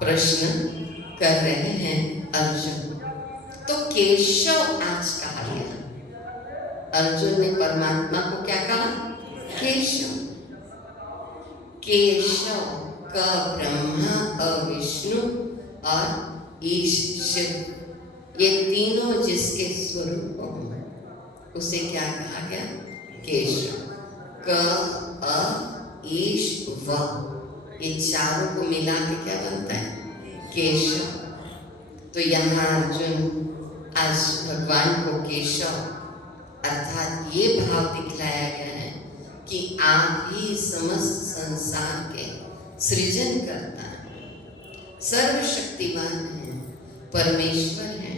प्रश्न कर रहे हैं अर्जुन। तो केशव आज कहा गया। अर्जुन ने परमात्मा को क्या कहा? केशव। केशव क ब्रह्मा, अ विष्णु और ईश शिव, ये तीनों जिसके स्वरूप हो उसे क्या कहा गया? केशव। क अ ईश व, ये चारों को मिला के क्या बनता है? केशव। तो यहाँ अर्जुन आज भगवान को केशव अर्थात ये भाव दिखलाया गया है कि आप ही समस्त संसार के सृजन करता है, सर्वशक्तिमान है, परमेश्वर है,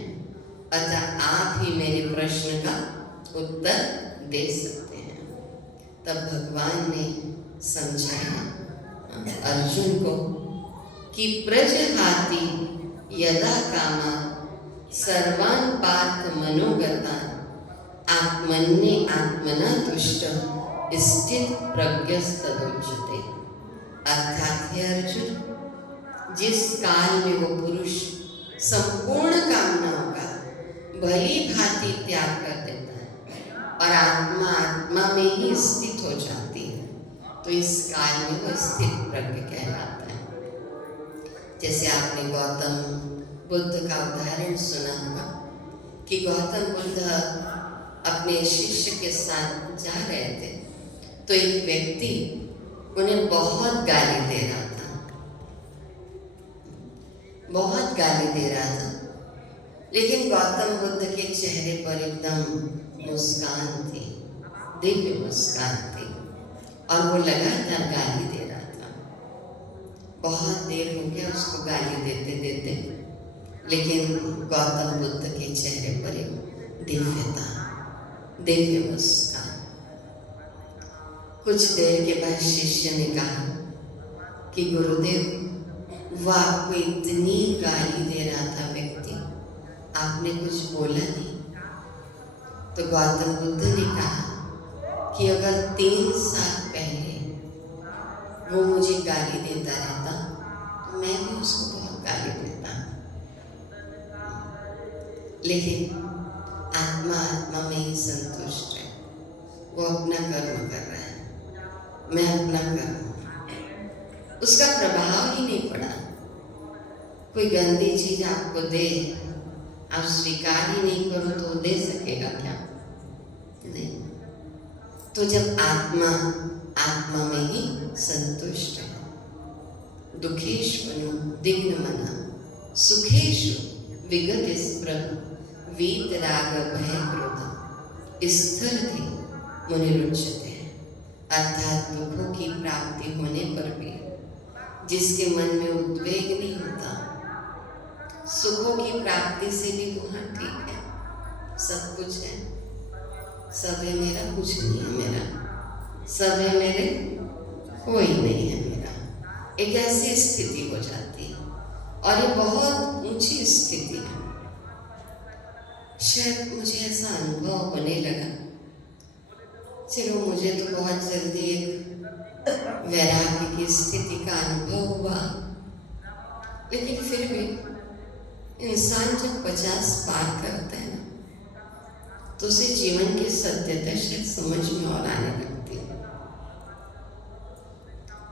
अतः आप ही मेरे प्रश्न का उत्तर दे सकते हैं। तब भगवान ने समझाया अर्जुन को कि प्रजहाति यदा कामा सर्वान् पार्थ मनोगतान् आत्मन्ये आत्मना तुष्ट स्थित प्रज्ञस्तदुच्यते। अर्थात हे अर्जुन, जिस काल में वो पुरुष संपूर्ण कामनाओं का भली भांति त्याग कर देता है और आत्मा आत्मा में ही स्थित हो जाती है, तो इस काल में वो स्थित प्रज्ञ कहलाता है। जैसे आपने गौतम बुद्ध का उदाहरण सुना होगा कि गौतम बुद्ध अपने शिष्य के साथ जा रहे थे, तो एक व्यक्ति उन्हें बहुत गाली दे रहा था, बहुत गाली दे रहा था, लेकिन गौतम बुद्ध के चेहरे पर एकदम मुस्कान थी, दिव्य मुस्कान थी, और वो लगातार गाली दे रहा था। बहुत देर हो गया उसको गाली देते देते, लेकिन गौतम बुद्ध के चेहरे पर एक दिव्यता, दिव्य मुस्कान। कुछ देर के बाद शिष्य ने कहा कि गुरुदेव, वो आपको इतनी गाली दे रहा था व्यक्ति, आपने कुछ बोला नहीं। तो गौतम बुद्ध ने कहा कि अगर 3 साल पहले वो मुझे गाली देता रहता तो मैं भी उसको बहुत गाली देता, लेकिन आत्मा आत्मा में ही संतुष्ट है, वो अपना कर्म कर रहा है, मैं अपना कर्म, उसका प्रभाव ही नहीं पड़ा। कोई गंदी चीज आपको दे, आप स्वीकार ही नहीं करो तो दे सकेगा क्या? नहीं। तो जब आत्मा आत्मा में ही संतुष्ट है, दुखेष्वनु दिग्नमना सुखेषु विगत स्पृह वीतराग भय क्रोध स्थिर मुनिरुच्यते, अर्थात दुखों की प्राप्ति होने पर भी जिसके मन में उद्वेग नहीं होता, सुखों की प्राप्ति से भी वहाँ ठीक है, सब कुछ है, सब है मेरा, कुछ नहीं है मेरा, सब है मेरे, कोई नहीं है मेरा, एक ऐसी स्थिति हो जाती है। और ये बहुत ऊंची स्थिति है। शायद मुझे ऐसा अनुभव होने लगा, चलो मुझे तो बहुत जल्दी एक वैराग्य की स्थिति का अनुभव हुआ, लेकिन फिर भी इंसान जब 50 पार करता है ना, तो उसे जीवन की सत्यता शायद समझ में और आने लगती है।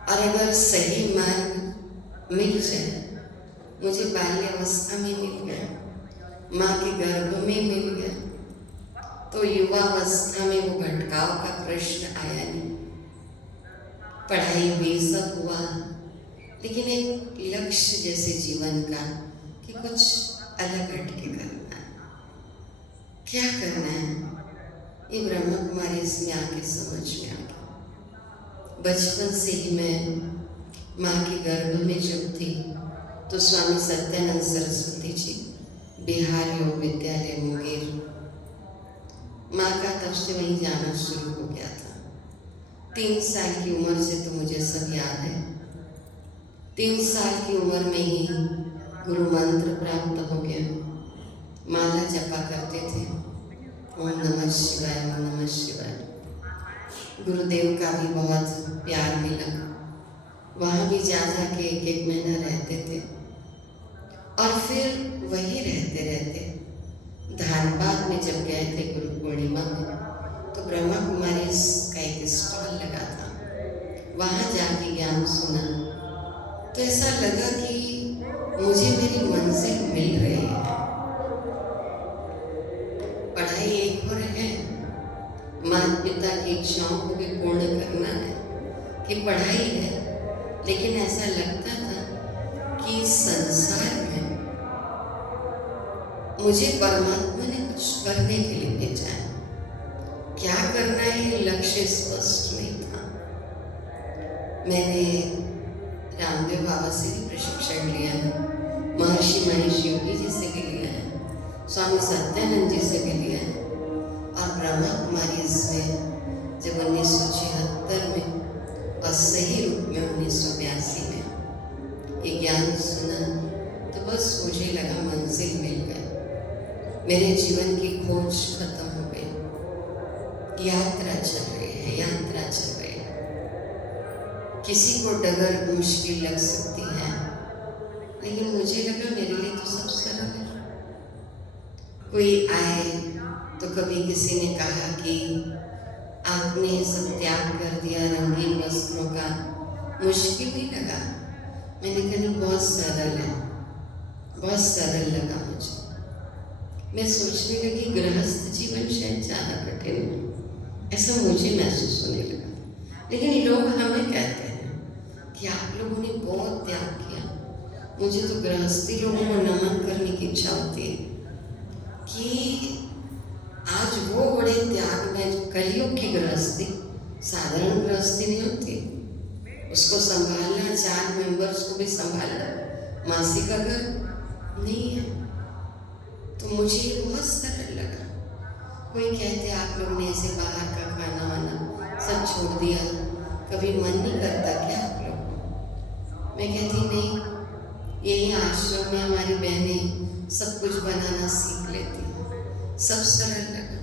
और अगर सही मार्ग मिल जाए, मुझे बाल्यावस्था में मिल गया, माँ के गर्भ में मिल गया, तो युवावस्था में वो भटकाव का प्रश्न आया नहीं। पढ़ाई भी सब हुआ, लेकिन एक लक्ष्य जैसे जीवन का कि कुछ अलग हटके करना है। क्या करना है, ये ब्रह्मा कुमारी इसमें आके समझ में आ गया। बचपन से ही मैं माँ के गर्भ में जब थी, तो स्वामी सत्यानंद सरस्वती जी बिहार योग विद्यालय मुंगेर, माँ का तब से वहीं जाना शुरू हो गया था। 3 साल की उम्र से तो मुझे सब याद है। 3 साल की उम्र में ही गुरु मंत्र प्राप्त हो गया, माला जपा करते थे, ओम नमः शिवाय, ओम नमः शिवाय। गुरुदेव का भी बहुत प्यार मिला, वहाँ भी जा के 1 महीना रहते थे। और फिर वहीं रहते रहते धानबाद में जब गए थे गुरु पूर्णिमा में, तो ब्रह्मा कुमारी का एक स्टॉल लगा था, वहाँ जाके ज्ञान सुना, तो ऐसा लगा कि मुझे मेरी मंजिल मिल रही है। पढ़ाई एक और है, माता पिता की इच्छाओं को भी पूर्ण करना है कि पढ़ाई है, लेकिन ऐसा लगता था कि संसार में मुझे परमात्मा ने कुछ करने के लिए भेजा है। क्या करना है लक्ष्य स्पष्ट नहीं था। मैंने रामदेव बाबा से भी प्रशिक्षण लिया है, महर्षि महेश योगी जी से भी लिया है, स्वामी सत्यानंद जी से भी लिया है, और ब्रह्मा कुमारी इसमें जब 1976 में और सही रूप में 1982 में ये ज्ञान सुना, तो बस मुझे लगा मंजिल मिल गई, मेरे जीवन की खोज खत्म हो गई, यात्रा चल रही है, यात्रा चल रही है। किसी को डगर मुश्किल लग सकती है, लेकिन मुझे लगा मेरे लिए तो सब सरल है। कोई आए तो कभी किसी ने कहा कि आपने सब त्याग कर दिया रंगीन वस्त्रों का, मुश्किल नहीं लगा। मैंने कहा बहुत सरल है, बहुत सरल लगा मुझे। मैं सोचने लगी गृहस्थ जीवन शायद ज़्यादा कठिन है, ऐसा मुझे महसूस होने लगा। लेकिन लोग हमें कहते हैं कि आप लोगों ने बहुत त्याग किया। मुझे तो गृहस्थी लोगों को नमन करने की इच्छा होती है कि आज वो बड़े त्याग में, कलयुग की गृहस्थी साधारण गृहस्थी नहीं होती, उसको संभालना, 4 मेंबर्स को भी संभालना, मासी का घर नहीं है। तो मुझे ये बहुत सरल लगा। कोई कहते आप लोग ने ऐसे बाहर का खाना वाना सब छोड़ दिया, कभी मन नहीं करता क्या आप लोग को? मैं कहती नहीं, यही आश्रम में हमारी बहनें सब कुछ बनाना सीख लेती हैं, सब सरल लगा।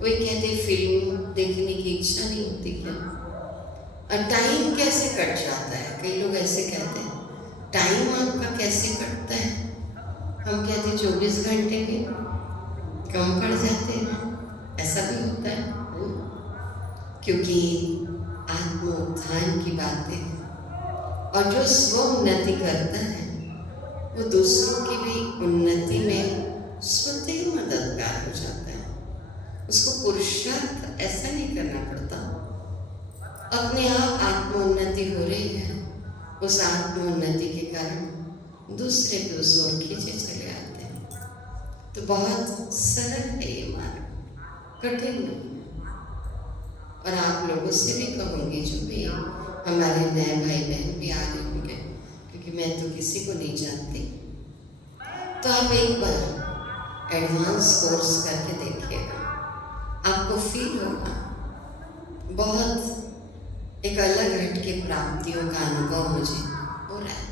कोई कहते फिल्म देखने की इच्छा नहीं होती क्या? और टाइम कैसे कट जाता है? कई लोग ऐसे कहते हैं, टाइम आपका कैसे कटता है? हम कहते 24 घंटे भी कम पड़ जाते हैं, ऐसा भी होता है। क्योंकि आत्मोत्थान की बातें हैं, और जो स्व उन्नति करता है वो दूसरों की भी उन्नति में स्वतः ही मददगार हो जाता है। उसको पुरुषार्थ ऐसा नहीं करना पड़ता, अपने आप आत्मोन्नति हो रही है, उस आत्मोन्नति के कारण दूसरे भी उस ओर खींचे चले आते हैं। तो बहुत सरल है ये मार्ग, कठिन नहीं। और आप लोगों से भी कहूँगी जो भी हमारे नए भाई बहन भी आ रहे होंगे, क्योंकि मैं तो किसी को नहीं जानती, तो आप एक बार एडवांस कोर्स करके देखिएगा, आपको फील होगा बहुत एक अलग हटके प्राप्तियों का अनुभव मुझे हो रहा है।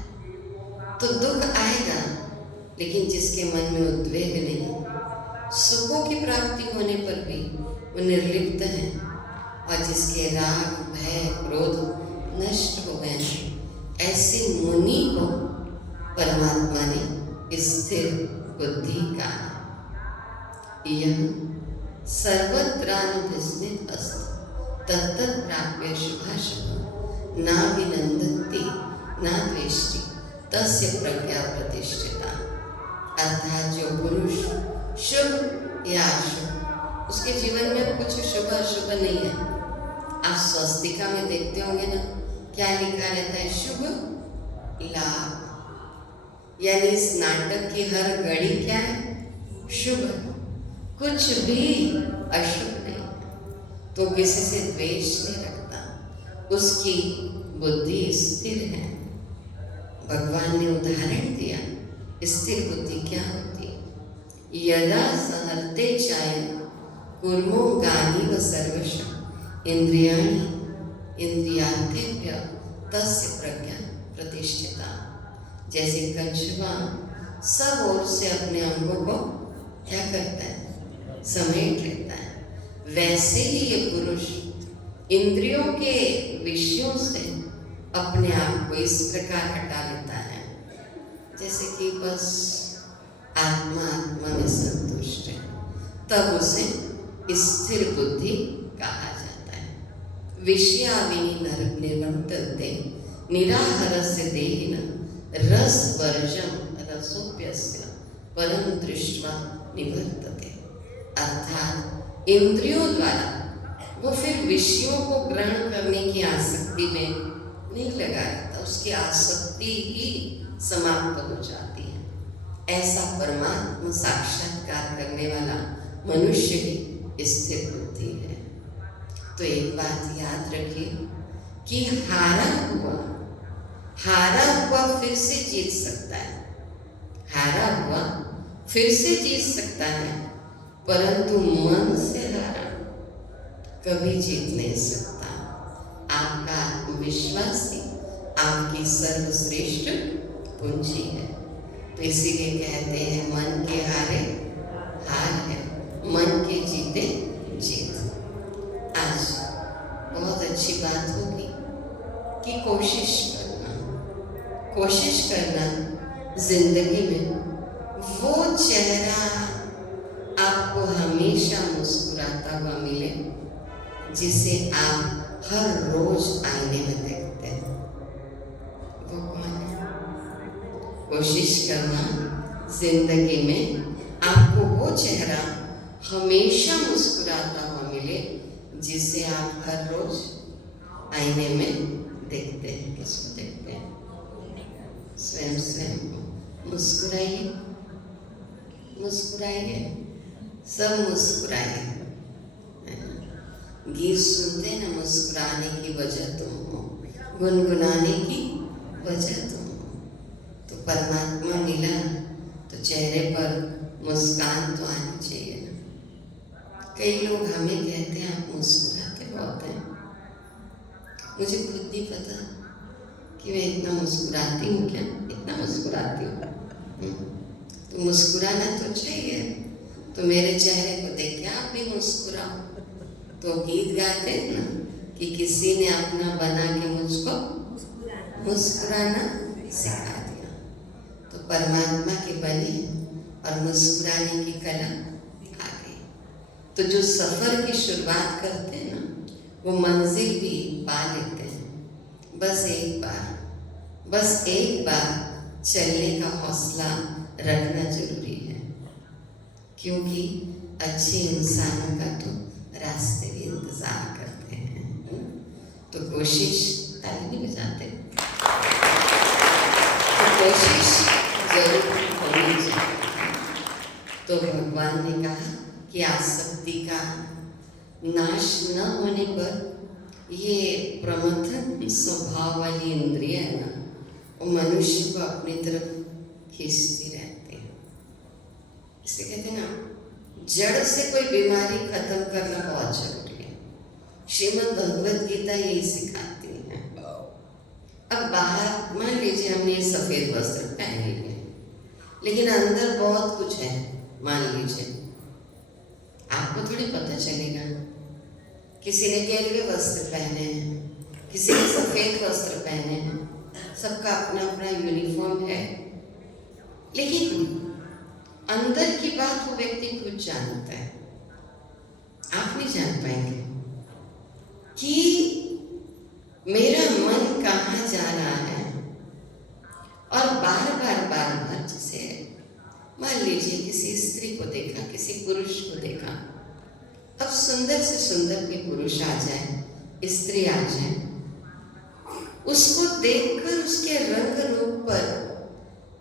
तो दुख आएगा, लेकिन जिसके मन में उद्वेग नहीं, सुखों की प्राप्ति होने पर भी वो निर्लिप्त है, और जिसके राग भय क्रोध नष्ट हो गए, ऐसे मुनि को परमात्मा ने स्थिर बुद्धि का यह सर्वत्रानुविस्मृत अस्ति तत्तत् प्राप्य शुभाशुभ न विनन्दति न द्वेष्टि तस्य प्रज्ञा प्रतिष्ठिता। अर्थात जो पुरुष शुभ या अशुभ, उसके जीवन में कुछ शुभ अशुभ नहीं है। आप स्वस्तिका में देखते होंगे ना, क्या लिखा रहता है? शुभ लाभ। यानी इस नाटक की हर घड़ी क्या है? शुभ, कुछ भी अशुभ नहीं। तो किसी से द्वेष नहीं रखता, उसकी बुद्धि स्थिर है। भगवान ने उदाहरण दिया, स्थिर बुद्धि क्या होती है? यदा सहर्ते चायं कुर्मो गानि व सर्वशः इंद्रियाणि इंद्रियार्थेभ्यः तस्य प्रज्ञा प्रतिष्ठिता। जैसे कछुआ सब ओर से अपने अंगों को क्या करता है? समेट लेता है, वैसे ही ये पुरुष इंद्रियों के विषयों से अपने आप को इस प्रकार हटा लेता है, जैसे कि बस आत्मा आत्मा में संतुष्ट है, तब उसे स्थिर बुद्धि कहा जाता है। विषयाविनिर्वर्तन्ते निराहारस्य देहिनः रसवर्जं रसोप्यस्य परं दृष्ट्वा निवर्तते। अर्थात इंद्रियों द्वारा वो फिर विषयों को ग्रहण करने की आसक्ति में नहीं लगा रहता, उसकी आसक्ति ही समाप्त हो जाती है। ऐसा परमात्मा साक्षात्कार करने वाला मनुष्य ही स्थिर बुद्धि है। तो एक बात याद रखिए कि हारा हुआ फिर से जीत सकता है, हारा हुआ फिर से जीत सकता है, परंतु मन से हारा कभी जीत नहीं सकता। आपका आत्मविश्वास ही आपकी सर्वश्रेष्ठ पूंजी है। तो इसीलिए कहते हैं मन के हारे हार है, मन के जीते जीत। आज बहुत अच्छी बात होगी कि कोशिश करना जिंदगी में वो चेहरा आपको हमेशा मुस्कुराता हुआ मिले जिसे आप हर रोज आईने में देखते हैं। वो कौन है? कोशिश करना जिंदगी में आपको वो चेहरा हमेशा मुस्कुराता हुआ मिले जिसे आप हर रोज आईने में देखते हैं। किसको देखते हैं? स्वयं को। मुस्कुराइए, मुस्कुराइए, सब मुस्कुराइए। गीत सुनते हैं ना, मुस्कुराने की वजह तुम हो, गुनगुनाने की वजह तुम हो। तो परमात्मा मिला तो चेहरे पर मुस्कान तो आनी चाहिए ना। कई लोग हमें कहते हैं आप मुस्कुराते बहुत हैं। मुझे खुद नहीं पता कि मैं इतना मुस्कुराती हूँ क्या, इतना मुस्कुराती हूँ। तो मुस्कुराना तो चाहिए, तो मेरे चेहरे को देख के आप भी मुस्कुराओ। तो गीत गाते हैं ना कि किसी ने अपना बना के मुझको मुस्कुराना सिखा दिया। तो परमात्मा के बने और मुस्कुराने की कला आ गई। तो जो सफ़र की शुरुआत करते हैं ना, वो मंजिल भी पा लेते हैं। बस एक बार चलने का हौसला रखना जरूरी है, क्योंकि अच्छे इंसानों का तो रास्ते भी इंतजार करते हैं। तो कोशिश, ताली नहीं बजाते, तो कोशिश जरूर होनी चाहिए। तो भगवान ने कहा कि आसक्ति का नाश न होने पर ये प्रमथन स्वभाव वाली इंद्रिय है ना, वो मनुष्य को अपनी तरफ खींचती रहती है। इसे कहते हैं ना, जड़ से कोई बीमारी खत्म करना बहुत जरूरी है। श्रीमद् भगवद गीता यही सिखाती है। अब बाहर मान लीजिए हमने ये सफेद वस्त्र पहन लिए, लेकिन अंदर बहुत कुछ है, मान लीजिए, आपको थोड़ी पता चलेगा। किसी ने गेरुए वस्त्र पहने हैं, किसी ने सफेद वस्त्र पहने हैं, सबका अपना अपना यूनिफॉर्म है, लेकिन अंदर की बात वो व्यक्ति खुद जानता है। आप नहीं जान पाएंगे कि मेरा मन कहाँ जा रहा है। और बार बार जैसे मान लीजिए किसी स्त्री को देखा, किसी पुरुष को देखा, अब सुंदर से सुंदर कोई पुरुष आ जाए, स्त्री आ जाए, उसको देखकर उसके रंग रूप पर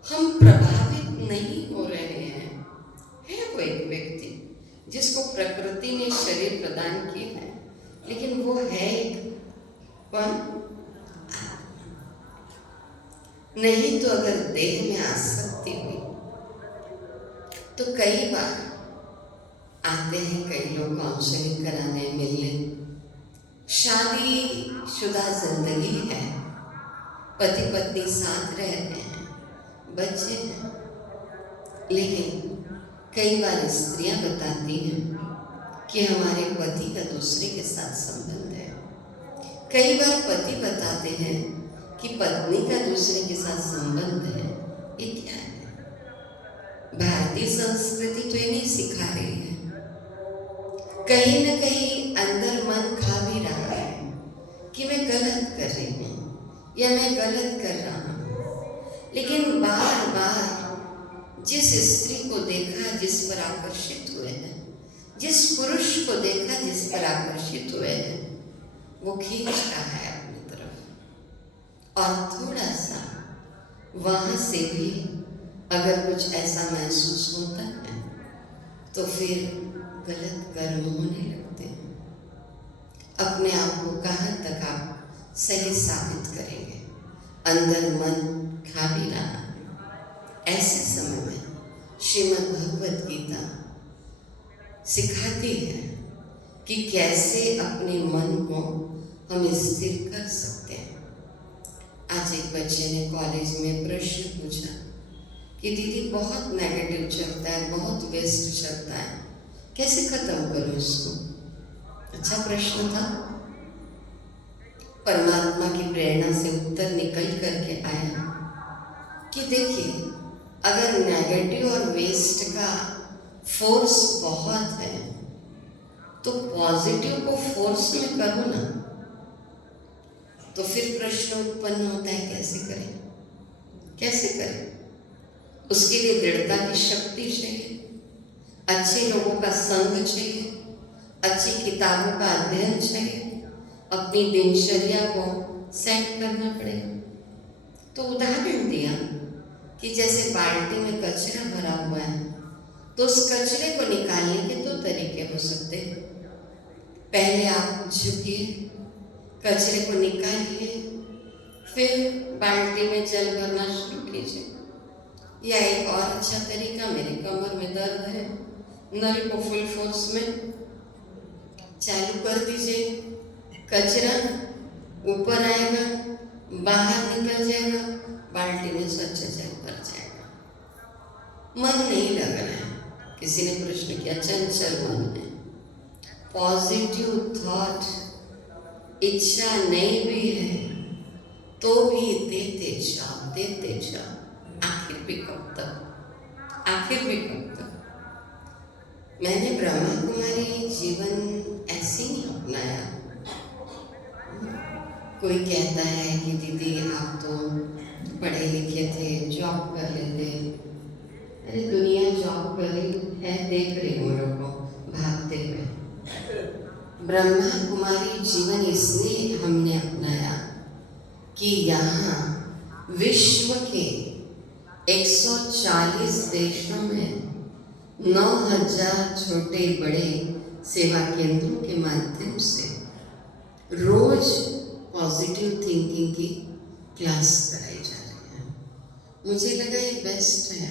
हम प्रभावित नहीं हो रहे हैं। है वो एक व्यक्ति जिसको प्रकृति ने शरीर प्रदान किया है, लेकिन वो है कौन? नहीं तो अगर देह में आसक्ति हुई तो कई बार आते हैं कई लोग काउंसलिंग कराने, मिलने। शादीशुदा जिंदगी है, पति पत्नी साथ रह रहे हैं, बच्चे हैं, लेकिन कई बार स्त्रियां बताती हैं कि हमारे पति का दूसरे के साथ संबंध है। कई बार पति बताते हैं कि पत्नी का दूसरे के साथ संबंध है। ये क्या है? भारतीय संस्कृति तो ये नहीं सिखा रही है। कहीं न कहीं अंदर मन खा भी रहा है कि मैं गलत कर रही हूँ या मैं गलत कर रहा हूँ, लेकिन बार बार जिस स्त्री को देखा जिस पर आकर्षित हुए हैं, जिस पुरुष को देखा जिस पर आकर्षित हुए हैं, वो खींच रहा है अपनी तरफ। और थोड़ा सा वहाँ से भी अगर कुछ ऐसा महसूस होता है तो फिर गलत कर्म होने लगते हैं। अपने आप को कहाँ तक आप सही साबित करेंगे? अंदर मन खा भी रहा है। ऐसे समय में श्रीमद् भगवद गीता सिखाती है कि कैसे अपने मन को हम स्थिर कर सकते हैं। आज एक बच्चे ने कॉलेज में प्रश्न पूछा कि दीदी बहुत नेगेटिव चलता है, बहुत वेस्ट चलता है, कैसे खत्म करूं इसको? अच्छा प्रश्न था। परमात्मा की प्रेरणा से उत्तर निकल करके आया कि देखिए, अगर नेगेटिव और वेस्ट का फोर्स बहुत है तो पॉजिटिव को फोर्स में करो ना। तो फिर प्रश्न उत्पन्न होता है, कैसे करें? कैसे करें? उसके लिए दृढ़ता की शक्ति चाहिए, अच्छे लोगों का संग चाहिए, अच्छी किताबों का अध्ययन चाहिए, अपनी दिनचर्या को सेट करना पड़ेगा। तो उदाहरण दिया कि जैसे बाल्टी में कचरा भरा हुआ है तो उस कचरे को निकालने के दो तरीके हो सकते हैं। पहले आप झुकिए, कचरे को निकालिए, फिर बाल्टी में जल भरना शुरू कीजिए। या एक और अच्छा तरीका, मेरे कमर में दर्द है, नल को फुल फोर्स में चालू कर दीजिए, कचरा ऊपर आएगा, बाहर निकल जाएगा, बाल्टी में स्वच्छ जल भर जाएगा। मन नहीं लग रहा है, किसी ने प्रश्न किया, चंचल मन है, पॉजिटिव थॉट इच्छा नहीं भी है तो भी देते जाओ, आखिर भी कब तक? आखिर भी कब तक? मैंने ब्रह्मा कुमारी जीवन ऐसे नहीं अपनाया। कोई कहता है कि दीदी आप तो पढ़े लिखे थे, जॉब कर लेते। अरे दुनिया जॉब कर रही है, देख रही हूँ लोगों को भागते हुए। ब्रह्मा कुमारी जीवन इसलिए हमने अपनाया कि यहाँ विश्व के 140 देशों में 9,000 छोटे बड़े सेवा केंद्रों के माध्यम से रोज पॉजिटिव थिंकिंग की क्लास कराई जा रही है। मुझे लगा ये बेस्ट है।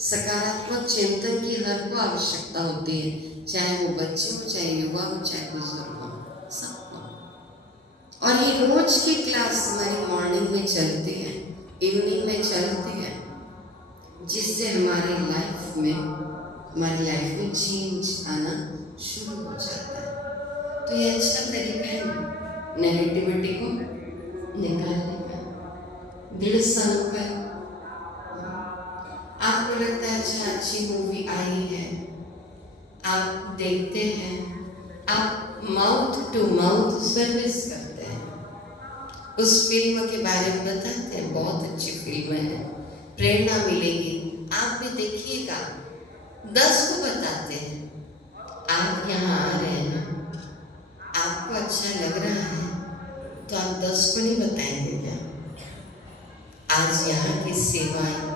सकारात्मक चिंतन की हर को आवश्यकता होती है, चाहे वो बच्चे हो, चाहे युवा हो, चाहे बुजुर्ग हो, सबको। और ये रोज की क्लास हमारी मॉर्निंग में चलती है, इवनिंग में चलती है, जिससे हमारी लाइफ में चेंज आना शुरू हो जाता है। तो ये अच्छा तरीका है नेगेटिविटी को निकालने का, दृढ़ संकल्प। आपको लगता है अच्छा अच्छी मूवी आई है, आप देखते हैं, आप माउथ टू माउथ सर्विस करते हैं, उस फिल्म के बारे में बताते हैं, बहुत अच्छी फिल्म है, प्रेरणा मिलेगी, आप भी देखिएगा। 10 को बताते हैं, आप यहाँ आ रहे हैं ना, आपको अच्छा लग रहा है, तो आप 10 को नहीं बताएंगे क्या? आज यहाँ की सेवाएं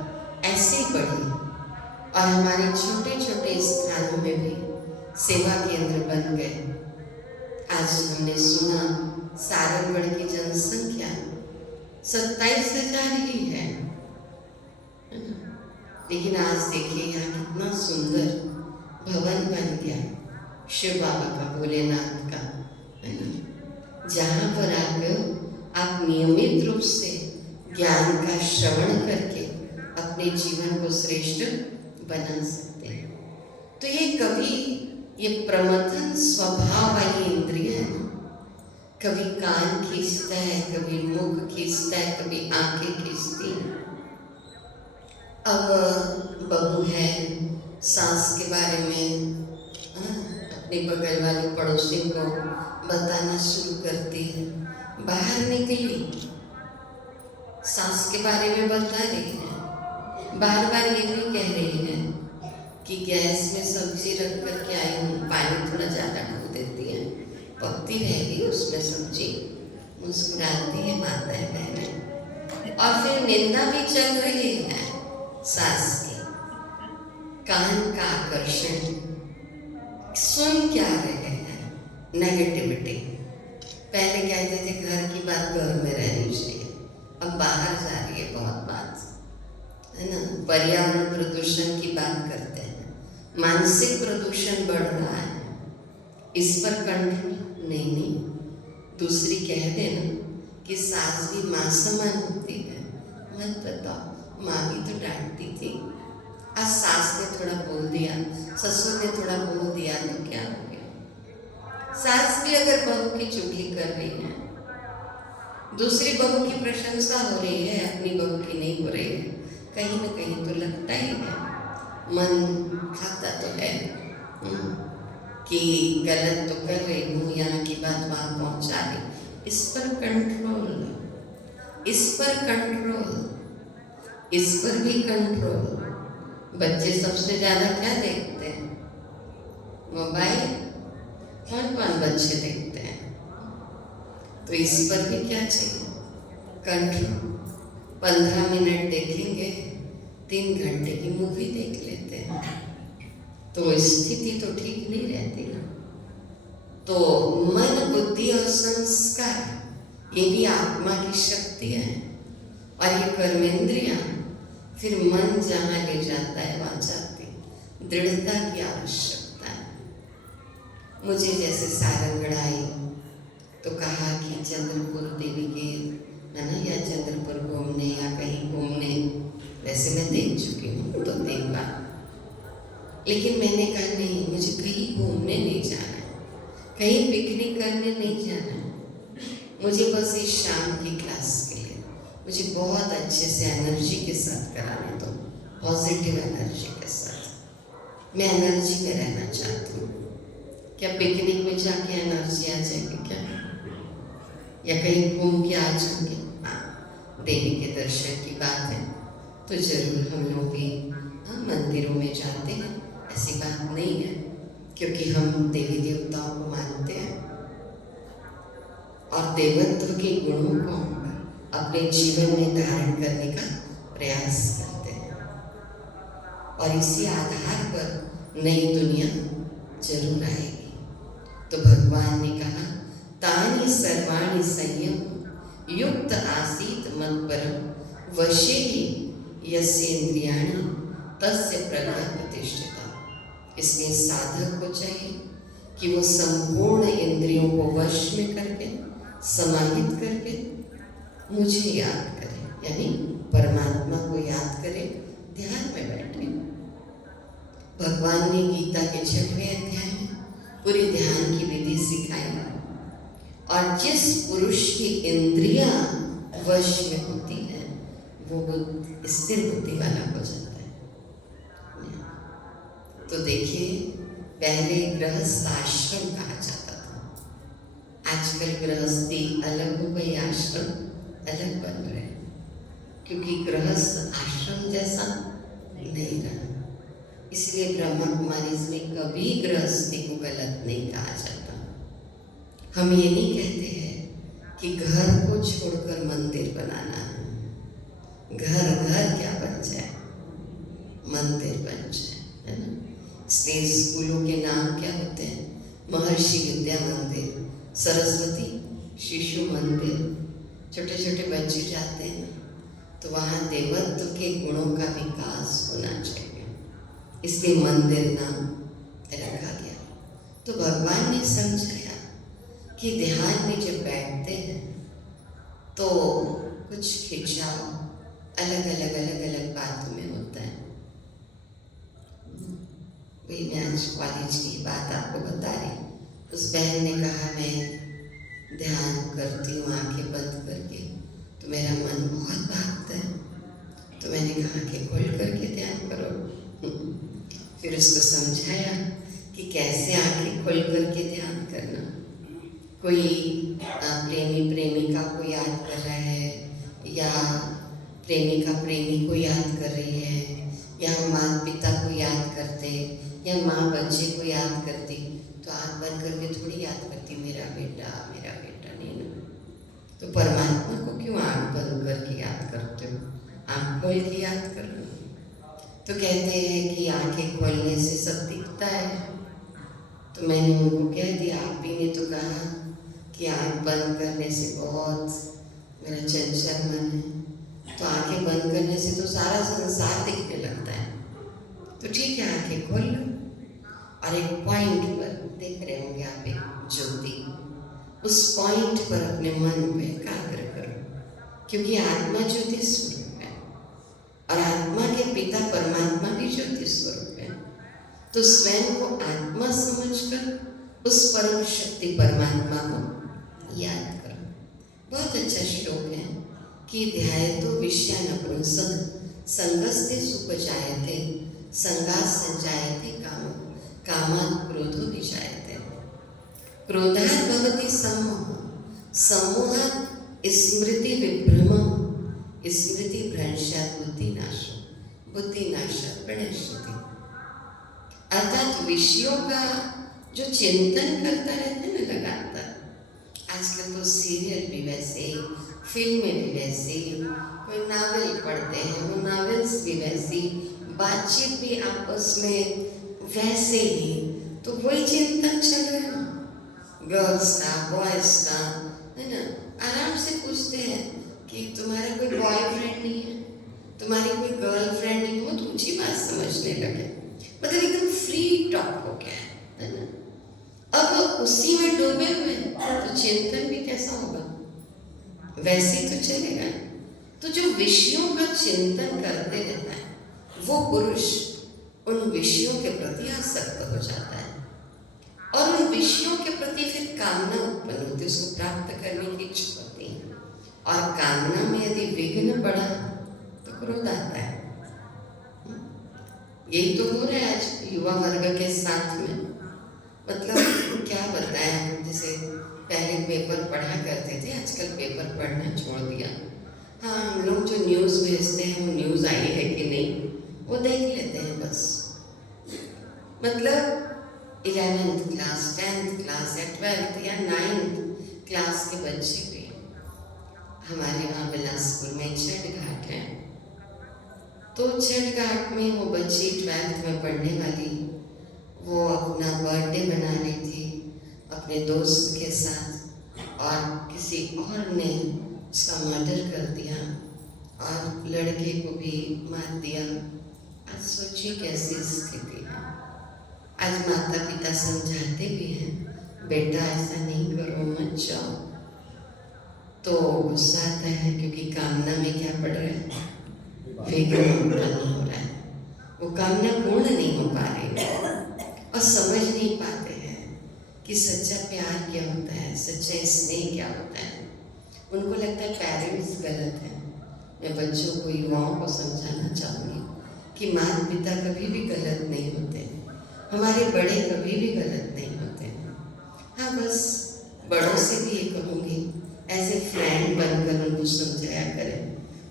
ऐसे ही बढ़ी और हमारे छोटे छोटे स्थानों में भी सेवा केंद्र बन गए। आज हमने सुना सारंगगढ़ की जनसंख्या 27,000 ही है, लेकिन आज देखिए यहाँ कितना सुंदर भवन बन गया शिव बाबा का, भोलेनाथ का, है ना, जहाँ पर आकर आप नियमित रूप से ज्ञान का श्रवण करके अपने जीवन को श्रेष्ठ बना सकते हैं। तो ये प्रमथन स्वभाव वाली इंद्रिय है, कभी कान खींचता है, कभी मुख खींचता है, कभी आंखें खींचती हैं। अब बहू है, सास के बारे में अपने बगल वाले पड़ोसी को बताना शुरू करती है, बाहर निकली सास के बारे में बता रही है, बार बार ये भी कह रही है कि गैस में सब्जी रख कर के आई हूँ, पानी थोड़ा ज़्यादा डाल देती है, पकती रहेगी उसमें सब्जी, मुस्कुराती है माताएं बहनें। और फिर निंदा भी चल रही है सास की, कान का आकर्षण, सुन क्या रहे हैं, नेगेटिविटी। पहले कहते थे घर की बात घर में रहनी चाहिए, अब बाहर जा रही है बहुत बात, है ना। पर्यावरण प्रदूषण की बात करते हैं, मानसिक प्रदूषण बढ़ रहा है, इस पर कंट्रोल नहीं। दूसरी कह देना कि सास भी माँ समान होती है, मत बताओ, माँ भी तो डांटती थी, आज सास ने थोड़ा बोल दिया, ससुर ने थोड़ा बोल दिया तो क्या हो गया। सास भी अगर बहू की चुगली कर रही है, दूसरी बहू की प्रशंसा हो रही है, अपनी बहू की नहीं हो रही है, कहीं ना कहीं तो लगता ही है, मन खाता तो है कि गलत तो कर रही हूँ, यहाँ की बात वहाँ पहुँचा रही। इस पर कंट्रोल, इस पर कंट्रोल, इस पर भी कंट्रोल। बच्चे सबसे ज़्यादा क्या देखते हैं? मोबाइल। कौन कौन बच्चे देखते हैं? तो इस पर भी क्या चाहिए? कंट्रोल। 15 मिनट देखेंगे, 3 घंटे की मूवी देख लेते हैं, तो स्थिति तो ठीक नहीं रहती ना। तो मन, बुद्धि और संस्कार ये भी आत्मा की शक्ति है, और ये कर्मेंद्रियां फिर मन जहाँ ले जाता है वहाँ जाती। दृढ़ता की आवश्यकता है। मुझे जैसे सारंगगढ़ आई तो कहा कि चंद्रपुर देवी के, है ना, या चंद्रपुर घूमने या कहीं घूमने, वैसे मैं देख चुकी हूँ 2-3 बार, लेकिन मैंने कहा नहीं, मुझे कहीं घूमने नहीं जाना है, कहीं पिकनिक करने नहीं जाना है, मुझे बस इस शाम की क्लास के लिए मुझे बहुत अच्छे से एनर्जी के साथ कराने दो, पॉजिटिव एनर्जी के साथ। मैं एनर्जी में रहना चाहती हूँ। क्या पिकनिक में जाके एनर्जी आ जाएगी क्या? या कहीं घूम के आ जाएंगे? हाँ, देवी के दर्शन की बात है तो जरूर हम लोग भी मंदिरों में जाते हैं, ऐसी बात नहीं है, क्योंकि हम देवी देवताओं को मानते हैं और देवत्व के गुणों को अपने जीवन में धारण करने का प्रयास करते हैं। और इसी आधार पर नई दुनिया जरूर आएगी। तो भगवान ने कहा, तानि सर्वाणि संयम युक्त आसीत मत्परम वशे ही यस्येन्द्रियाणि तस्य प्रज्ञा प्रतिष्ठिता। इसलिए साधक को चाहिए कि वो संपूर्ण इंद्रियों को वश में करके, समाहित करके मुझे याद करे, यानी परमात्मा को याद करे, ध्यान में बैठे। भगवान ने गीता के 6वें अध्याय में पूरी ध्यान की विधि सिखाई, और जिस पुरुष की इंद्रियां वश में होती है वो स्थिर बुद्धि वाला हो जाता है। तो देखिए, पहले गृहस्थ आश्रम कहा जाता था, आजकल गृहस्थी अलग हो गई, आश्रम अलग बन रहे हैं, क्योंकि गृहस्थ आश्रम जैसा नहीं रहा। इसलिए ब्रह्मा कुमारी में कभी गृहस्थी को गलत नहीं कहा जाता। हम ये नहीं कहते हैं कि घर को छोड़कर मंदिर बनाना है। घर घर क्या बन जाए, मंदिर बन जाए, है ना। इसलिए स्कूलों के नाम क्या होते हैं? महर्षि विद्या मंदिर, सरस्वती शिशु मंदिर। छोटे छोटे बच्चे जाते हैं तो वहाँ देवत्व के गुणों का विकास होना चाहिए, इसलिए मंदिर नाम रखा गया। तो भगवान ने समझाया कि ध्यान में जब बैठते हैं तो कुछ खिंचाव अलग अलग बातों में होता है। वही मैं आज कॉलेज की बात आपको बता रही। उस बहन ने कहा, मैं ध्यान करती हूँ आंखें बंद करके तो मेरा मन बहुत भागता है। तो मैंने कहा कि खोल करके ध्यान करो। फिर उसको समझाया कि कैसे आंखें खोल करके ध्यान करना। कोई प्रेमी प्रेमिका को याद कर रहा है, या प्रेमिका प्रेमी को याद कर रही है, या माता पिता को याद करते, या माँ बच्चे को याद करती, तो आँख बंद करके थोड़ी याद करती मेरा बेटा नहीं ना। तो परमात्मा को क्यों आँख बंद करके याद करते हो? आँख खोल के याद कर लो। तो कहते हैं कि आंखें खोलने से सब दिखता है। तो मैंने उनको कह दिया, आप ही ने तो कहा कि आँख बंद करने से बहुत मेरा चंचल मन है, तो आंखें बंद करने से तो सारा संसार दिखने लगता है। तो ठीक है, आंखें खोल लो और एक पॉइंट पर देख रहे होंगे आप, एक ज्योति, उस पॉइंट पर अपने मन को एकाग्र करो, क्योंकि आत्मा ज्योति स्वरूप है और आत्मा के पिता परमात्मा भी ज्योति स्वरूप है। तो स्वयं को आत्मा समझकर उस परम शक्ति परमात्मा को याद करो। बहुत अच्छा श्लोक है कि ध्यायतो विषयान् पुंसः संगस्ते सुपजायते संगात् संजायते कामः कामात् क्रोधो विजायते। क्रोधात् भवति सम्मोहः सम्मोहात् स्मृति विभ्रमः स्मृति भ्रंशात् बुद्धिनाशः बुद्धिनाशात् प्रणश्यति। अर्थात विषयों का जो चिंतन करता रहता है ना लगातार, आजकल तो सीरियल भी वैसे, फिल्में भी वैसी, कोई नावल पढ़ते हैं वो नावल्स भी वैसी, बातचीत भी आपस में वैसे ही, तो वही चिंतन चल रहा है, गर्ल्स का बॉयज़ का, है ना। आराम से पूछते हैं कि तुम्हारा कोई बॉयफ्रेंड नहीं है, तुम्हारी कोई गर्लफ्रेंड नहीं, बहुत ऊंची बात समझने लगे, मतलब एकदम फ्री टॉक हो गया है ना। अब उसी में डूबे हुए तो चिंतन भी कैसा होगा, वैसे ही तो चलेगा। तो जो विषयों का चिंतन करते रहता है वो पुरुष उन विषयों के प्रति आसक्त हो जाता है और उन विषयों के प्रति फिर कामना उत्पन्न होती है, उसको प्राप्त करने की इच्छा होती है, और कामना में यदि विघ्न पड़ा तो क्रोध आता है। यही तो हो रहा है आज युवा वर्ग के साथ में। मतलब क्या बताएं, जैसे पहले पेपर पढ़ा करते थे, आजकल पेपर पढ़ना छोड़ दिया। हाँ, हम लोग जो न्यूज़ भेजते हैं वो न्यूज़ आई है कि नहीं वो देख लेते हैं बस। मतलब 11th क्लास, 10th क्लास या 12th या 9th क्लास के बच्चे भी, हमारे वहाँ बिलासपुर में छठ घाट है, तो छठ घाट में वो बच्ची 12th में पढ़ने वाली, वो अपना बर्थडे मना रही थी अपने दोस्त के साथ, और किसी और ने उसका मर्डर कर दिया और लड़के को भी मार दिया। आज सोचिए कैसी स्थिति है। आज माता पिता समझाते भी हैं, बेटा ऐसा नहीं करो, मत जाओ, तो गुस्सा आता है क्योंकि कामना में क्या पड़ रहा है, विघ्न उत्पन्न हो रहा है। वो कामना पूर्ण नहीं हो पा रही है और समझ नहीं पाते हैं कि सच्चा प्यार क्या होता है, सच्चा स्नेह क्या होता है। उनको लगता है पेरेंट्स गलत हैं। मैं बच्चों को, युवाओं को समझाना चाहूँगी कि माता पिता कभी भी गलत नहीं होते, हमारे बड़े कभी भी गलत नहीं होते। हाँ, बस बड़ों से भी ये कहूँगी, ऐसे फ्रेंड बनकर उनको समझाया करें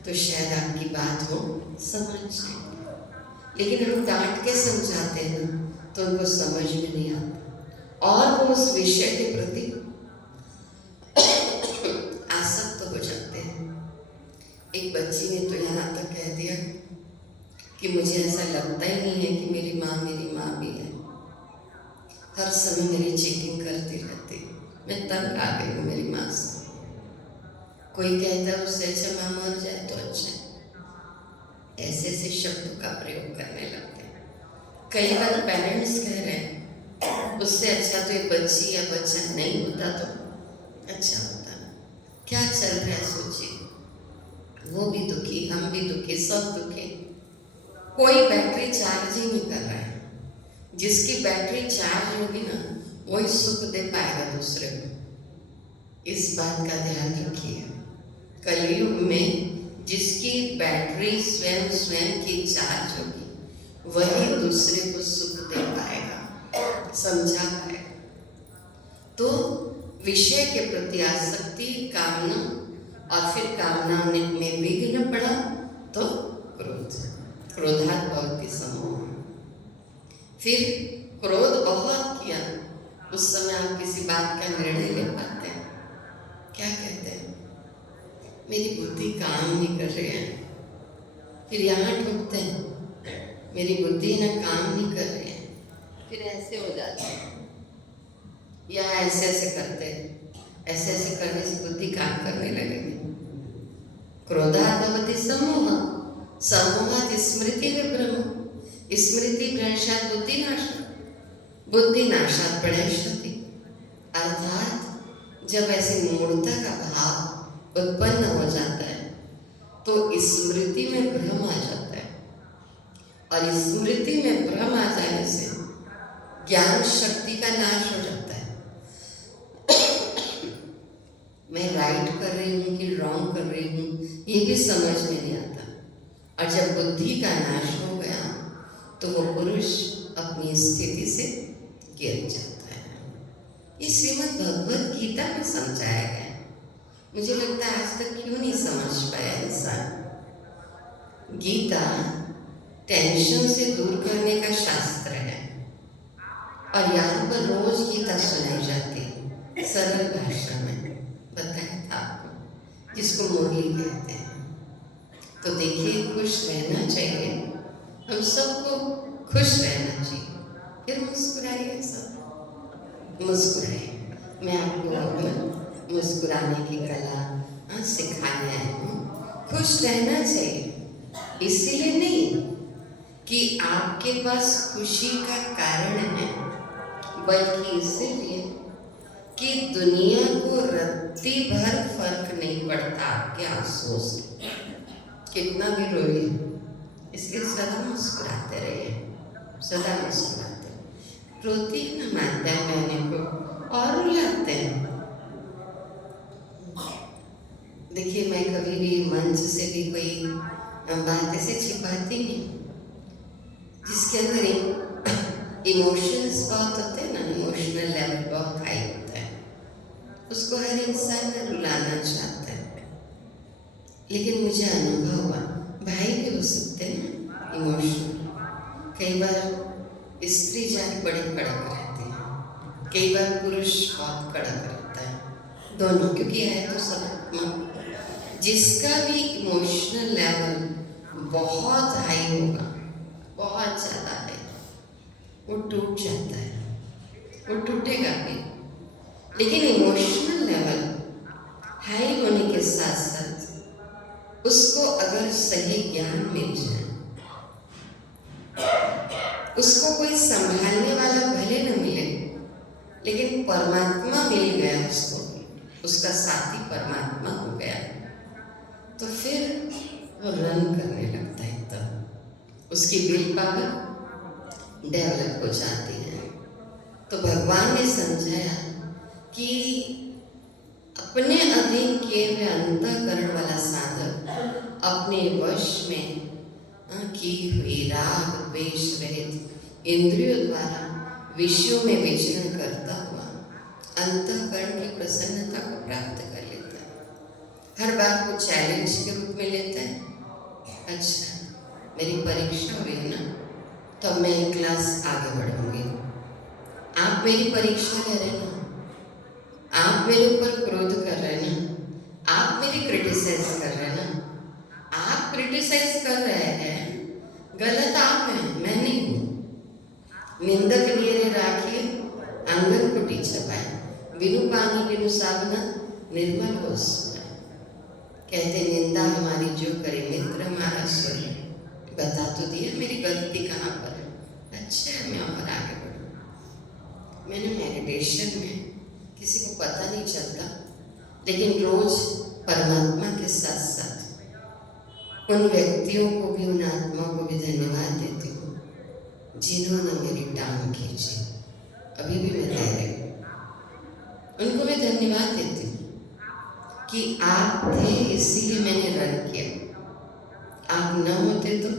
तो शायद आपकी बात वो समझ जाए। लेकिन हम डांट के समझाते हैं तो उनको समझ में नहीं आता और वो उस विषय के प्रति आसक्त हो जाते हैं। एक बच्ची ने तो यहाँ तक कह दिया कि मुझे ऐसा लगता ही नहीं है कि मेरी माँ भी है, हर समय मेरी चेकिंग करती रहती, मैं तंग आ गई हूँ मेरी माँ से। कोई कहता है उससे अच्छा माँ मर जाए तो अच्छा है। ऐसे ऐसे शब्दों का प्रयोग करने लगते हैं। कई बार पेरेंट्स कह रहे हैं उससे अच्छा तो एक बच्ची या बच्चा नहीं होता तो अच्छा होता। क्या चल रहा है सोचिए, वो भी दुखी, हम भी दुखी, सब दुखी। कोई बैटरी चार्ज ही नहीं कर रहा है। जिसकी बैटरी चार्ज होगी ना वही सुख दे पाएगा दूसरे को। इस बात का ध्यान रखिए। कलयुग में जिसकी बैटरी स्वयं की चार्ज होगी वही दूसरे को सुख दे पाएगा, समझा पाएगा। तो विषय के प्रति आसक्ति, कामना, और फिर कामना में विघ्न पड़ा तो क्रोध, क्रोधात् भवति सम्मोहः। फिर क्रोध बहुत किया, उस समय आप किसी बात का निर्णय ले पाते हैं? क्या कहते हैं, मेरी बुद्धि काम नहीं कर रही है। फिर यहाँ ठोकते हैं, मेरी बुद्धि ना काम नहीं कर रही है। फिर ऐसे हो जाते हैं या ऐसे ऐसे करते हैं, ऐसे ऐसे करने से बुद्धि काम करने लगेगी। क्रोधात् भवति सम्मोहः, सम्मोहात् स्मृति विभ्रमः, स्मृति भ्रंशात् बुद्धिनाशः, बुद्धिनाशात् प्रणश्यति। अर्थात जब ऐसी मूढ़ता का भाव उत्पन्न हो जाता है तो स्मृति में भ्रम आ जाता है, और स्मृति में भ्रम आ जाने से ज्ञान शक्ति का नाश हो जाता है। मैं राइट कर रही हूँ कि रॉन्ग कर रही हूँ ये भी समझ में नहीं आता, और जब बुद्धि का नाश हो गया तो वो पुरुष अपनी स्थिति से गिर जाता है। ये श्रीमद् भगवद गीता में समझाया गया है। मुझे लगता है आज तक क्यों नहीं समझ पाया इंसान। गीता टेंशन से दूर करने का शास्त्र है, और यहाँ पर रोज गीता सुनाई जाती है सरल भाषा में, बताया था आपको, जिसको मुरली कहते हैं। तो देखिए, खुश रहना चाहिए, हम सबको खुश रहना चाहिए। फिर मुस्कुराइए, सब मुस्कुराइए। मैं आपको मुस्कुराने की कला सिखाने आई हूँ। खुश रहना चाहिए, इसीलिए नहीं कि आपके पास खुशी का कारण है, बल्कि इसीलिए कि दुनिया को रत्ती भर फर्क नहीं पड़ता आपके आंसुओं से, कितना भी रोइए। इसलिए सदा मुस्कुराते रहिए, सदा मुस्कुराते। रोती न मानते हैं बहने को और रुलाते हैं। देखिए, मैं कभी भी मंच से भी कोई बात ऐसे छिपाती नहीं, जिसके अंदर इमोशंस बहुत होते हैं ना, इमोशनल लेवल बहुत हाई होता है, उसको हर इंसान रुलाना चाहता है। लेकिन मुझे अनुभव हुआ, भाई भी हो सकते हैं ना इमोशनल। कई बार स्त्री जाति बड़े कड़क रहती है, कई बार पुरुष बहुत कड़क रहता है, दोनों, क्योंकि है तो सब आत्मा। जिसका भी इमोशनल लेवल बहुत हाई होगा, बहुत ज़्यादा हाई, वो टूट जाता है, वो टूटेगा भी। लेकिन इमोशनल लेवल हाई होने के साथ साथ उसको अगर सही ज्ञान मिल जाए, उसको कोई संभालने वाला भले न मिले, लेकिन परमात्मा मिल गया उसको, उसका साथी परमात्मा हो गया, तो फिर वो रन करने लगता है, तब उसकी विल पावर डेवलप हो जाती है। तो भगवान ने समझाया कि अपने अधीन किए हुए अंतःकरण वाला साधक अपने वश में की हुई राग द्वेष रहित इंद्रियों द्वारा विषयों में विचरण करता हुआ अंतःकरण की प्रसन्नता को प्राप्त कर लेता है। हर बात को चैलेंज के रूप में लेता है। अच्छा, मेरी परीक्षा हुई है ना, तो अब मैं एक क्लास आगे बढ़ूंगी। आप मेरी परीक्षा ले रहे ना, आप मेरे ऊपर क्रोध कर रहे हैं ना, आप मेरी क्रिटिसाइज कर रहे हैं ना, आप क्रिटिसाइज कर रहे हैं, गलत आप हैं, मैं नहीं हूँ। निंदक नियरे राखिए आंगन कुटी छपाए, बिनु पानी बिनु साबना निर्मल हो सोए। कहते निंदा हमारी जो करे मित्र हमारा सोए। बता तो दिया मेरी गलती कहाँ पर है। अच्छा, मैं और आगे बढ़ूँ। मैंने मेडिटेशन में किसी को पता नहीं चलता, लेकिन रोज परमात्मा के साथ साथ उन व्यक्तियों को भी, उन आत्माओं को भी धन्यवाद देती हूँ जिन्होंने मेरी टांग खींची। अभी भी मैं दे रही हूँ, उनको भी धन्यवाद देती हूँ कि आप थे इसीलिए मैंने रन किया, आप न होते तो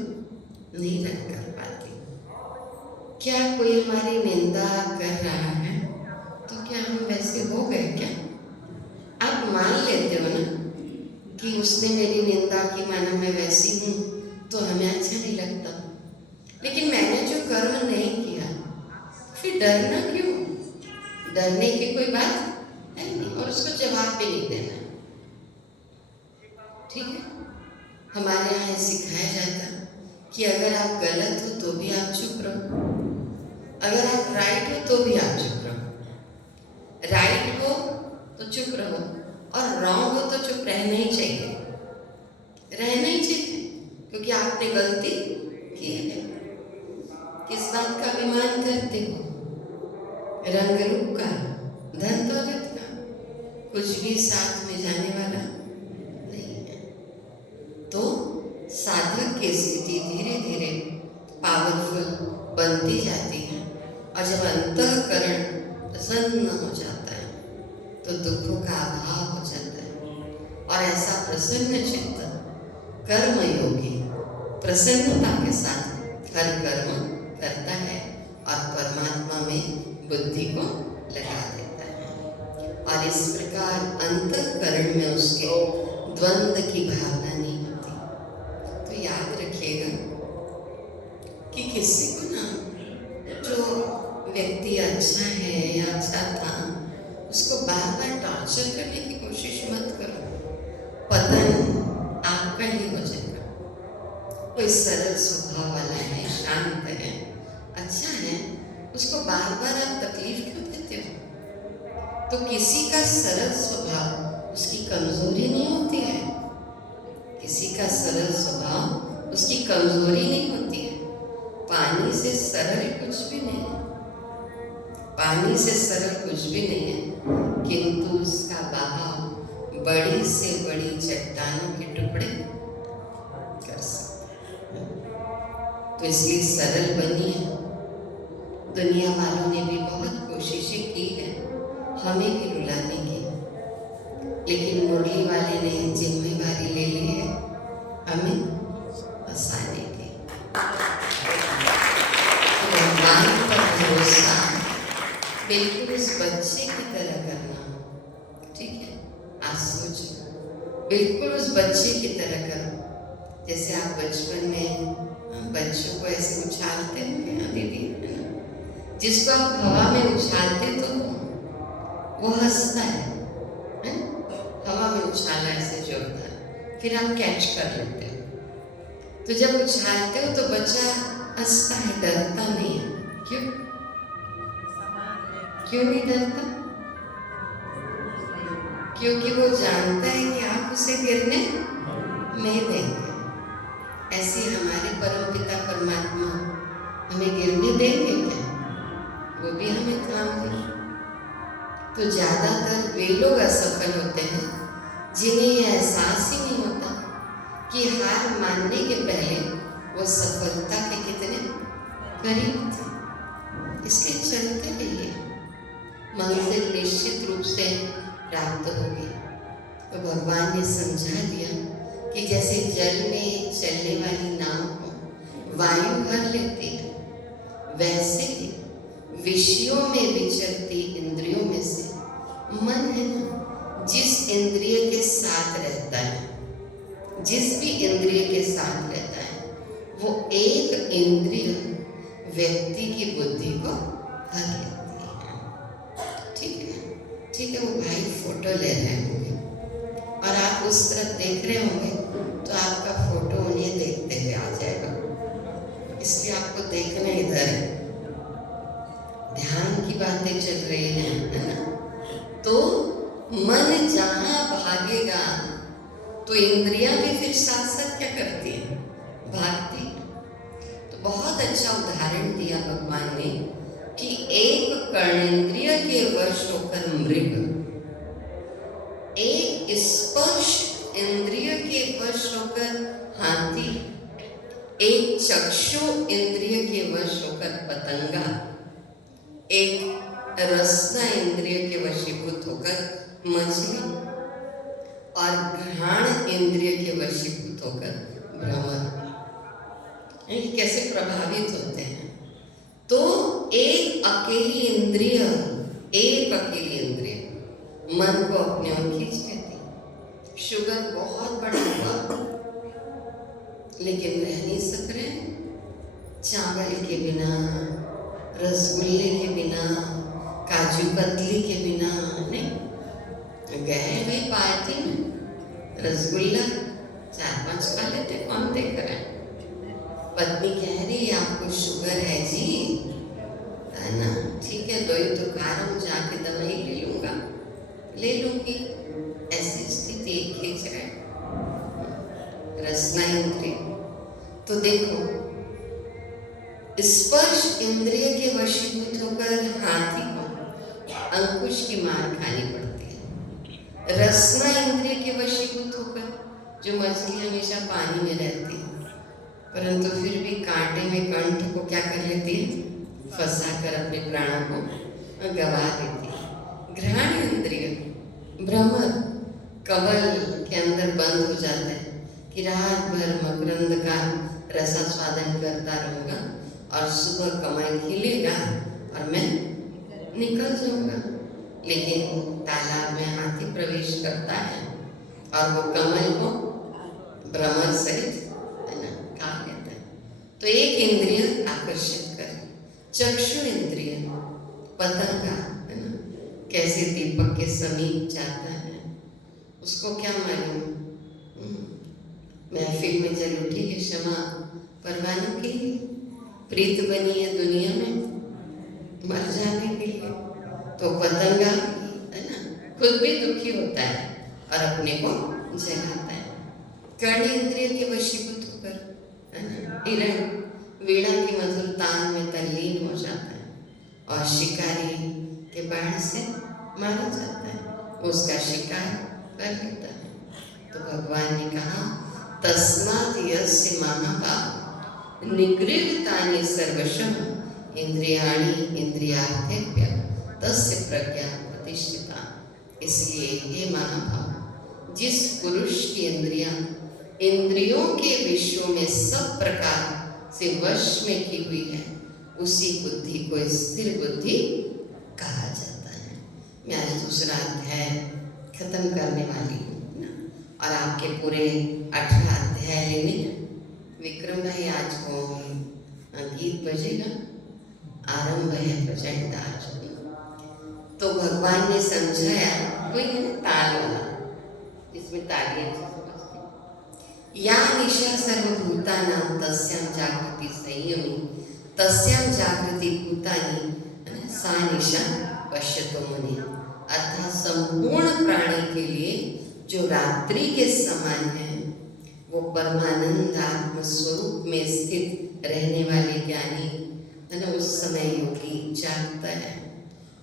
नहीं रन कर पाती। क्या कोई हमारी निंदा कर रहा है तो क्या हम वैसे हो गए क्या? आप मान लेते हो ना कि उसने मेरी निंदा की, माना मैं वैसी हूँ, तो हमें अच्छा नहीं लगता। लेकिन मैंने जो कर्म नहीं किया, फिर डरना क्यों? डरने की कोई बात है नहीं, और उसको जवाब भी नहीं देना। ठीक है, हमारे यहाँ सिखाया जाता कि अगर आप गलत हो तो भी आप चुप रहो, अगर आप राइट हो तो भी आप चुप रहो। राइट हो तो चुप रहो, और रॉन्ग हो तो चुप रहना ही चाहिए, रहना ही चाहिए, क्योंकि आपने गलती की है। किस बात का अभिमान करते हो? रंग रूप का, धन दौलत का, कुछ भी साथ में जाने वाला नहीं है। तो साधक की स्थिति धीरे धीरे पावरफुल बनती जाती है, और जब अंतःकरण प्रसन्न हो जाता है तो दुखों का अभाव हो जाता है। और ऐसा प्रसन्न चित्त कर्म योगी प्रसन्नता के साथ हर कर्म करता है और परमात्मा में बुद्धि को लगा देता है। और इस प्रकार अंतःकरण में उसके द्वंद्व की भावना नहीं होती। तो याद रखिएगा कि किसी को ना, जो व्यक्ति अच्छा है या अच्छा था, उसको बार बार टॉर्चर करने की कोशिश मत करो, पतन आपका ही हो जाएगा। कोई सरल स्वभाव वाला है, शांत है, अच्छा है, उसको बार बार आप तकलीफ क्यों देते हो? तो किसी का सरल स्वभाव उसकी कमजोरी नहीं होती है, किसी का सरल स्वभाव उसकी कमजोरी नहीं होती है। पानी से सरल कुछ भी नहीं है, पानी से सरल कुछ भी नहीं है, किंतु उसका बहाव बड़ी से बड़ी चट्टानों के टुकड़े कर सकता है। तो इसलिए सरल बनिए। दुनिया वालों ने भी बहुत कोशिशें की है हमें भी रुलाने की, लेकिन मुरली वाले ने जिम्मेवारी ले ली है हमें हंसाने की। तो भगवान पर भरोसा बिल्कुल उस बच्चे की तरह करना। ठीक है, आज सोचो, बिल्कुल उस बच्चे की तरह करो जैसे आप बचपन में बच्चों को ऐसे उछालते होंगे ना दीदी, है ना? जिसको आप हवा में उछालते तो वो हंसता है? हवा में उछाला ऐसे जोरदार, फिर आप कैच कर लेते हो। तो जब उछालते हो तो बच्चा हंसता है, डरता नहीं है। क्यों क्यों नहीं डरता? क्योंकि वो जानता है कि आप उसे गिरने नहीं देंगे। ऐसे हमारे परमपिता परमात्मा हमें गिरने देंगे क्या? वो भी हमें थाम देंगे। तो ज्यादातर वे लोग असफल होते हैं जिन्हें यह एहसास ही नहीं होता कि हार मानने के पहले वो सफलता के कितने करीब थे। इसलिए चलते रहिए, मंजिल निश्चित रूप से प्राप्त होगी। तो भगवान ने समझा दिया कि जैसे जल में चलने वाली नाव को वायु भर लेती है, वैसे ही विषयों में विचरती इंद्रियों में से मन है ना, जिस इंद्रिय के साथ रहता है, जिस भी इंद्रिय के साथ रहता है, वो एक इंद्रिय व्यक्ति की बुद्धि को भर लेती है। ठीक है, ठीक है। वो भाई फोटो ले रहे होंगे और आप उस तरफ देख रहे होंगे तो आपका फोटो उन्हें देखते हुए आ जाएगा, इसलिए आपको देखना इधर है। ध्यान की बातें चल रही हैं, है ना? तो मन जहाँ भागेगा तो इंद्रियां भी फिर साथ साथ क्या करती है? भागती। तो बहुत अच्छा उदाहरण दिया भगवान ने कि एक कर्णेंद्रिय के वश होकर मृग, एक स्पर्श इंद्रिय के वश होकर हाथी, एक चक्षु इंद्रिय के वश होकर पतंगा, एक रसना इंद्रिय के वशीभूत होकर मछली और घ्राण इंद्रिय के वशीभूत होकर भ्रमर। कैसे प्रभावित होते हैं? तो एक अकेली इंद्रिय मन को अपने ओर खींच लेती। शुगर बहुत बढ़ा हुआ लेकिन रह नहीं सक रहे, चावल के बिना, रसगुल्ले के बिना, काजू कतली के बिना नहीं। गए भाई पार्टी में, रसगुल्ला 4-5 खा लेते, कौन देख रहा है? पत्नी कह रही आपको शुगर है जी, है ना? ठीक है, 2 ही तो खा रहा हूँ, जाके दवाई ले लूंगी। ऐसी स्थिति खींच रहे रसना इंद्रिय। तो देखो, स्पर्श इंद्रिय के वशीभूत होकर हाथी को अंकुश की मार खानी पड़ती है। रसना इंद्रिय के वशीभूत होकर जो मछली हमेशा पानी में रहती है परंतु फिर भी कांटे में कंठ को क्या कर लेती है? फंसा कर अपने प्राणों को गवा देती है। घ्राण इंद्रिय भ्रमर कवल के अंदर बंद हो जाता है कि रात भर मकरंद का रसास्वादन करता रहूँगा और सुबह कमल खिलेगा और मैं निकल जाऊँगा। लेकिन तालाब में हाथी प्रवेश करता है और वो कमल को भ्रमर सहित खा लेता है। तो एक इंद्रिय आकर्षित करे, चक्षु इंद्रिय पतंगा, है ना? कैसे दीपक के समीप जाता है, उसको क्या मालूम? महफिल में चल उठी है क्षमा परवानों के लिए, प्रीत बनी है दुनिया में मर जाने के लिए। तो पतंगा, है ना, खुद भी दुखी होता है और अपने को जलाता है। कर्ण इंद्रिय के वशीभूत होकर, है ना, हिरण वीणा की मधुर तान में तल्लीन हो जाता है और शिकारी के बाण से मारा जाता है, उसका शिकार कर लेता है। तो भगवान ने कहा तस्मात् यस्य महाभाग निगृहीतानि सर्वशः इंद्रियाणि इंद्रियार्थेभ्यः तस्य प्रज्ञा प्रतिष्ठिता। इसलिए हे महाभाग, जिस पुरुष की इंद्रियों के विषयों में सब प्रकार से वश में की हुई है, उसी बुद्धि को स्थिर बुद्धि कहा जाता है। मैं आज दूसरा अध्याय खत्म करने वाली हूँ ना, और आपके पूरे 18 अध्याय लेने। विक्रम भाई आज को गीत बजेगा, आरंभ है प्रचंड आज। तो भगवान ने समझाया, कोई है ना ताल वाला, इसमें तालियां या निशा सर्वभूतानां तस्यां जागृति संयमी तस्यां जागृति भूतानि सा निशा पश्यतो मुनि। अर्थात संपूर्ण प्राणी के लिए जो रात्रि के समान है वो परमानंद आत्म स्वरूप में स्थित रहने वाले ज्ञानी उस समय योगी जागता है।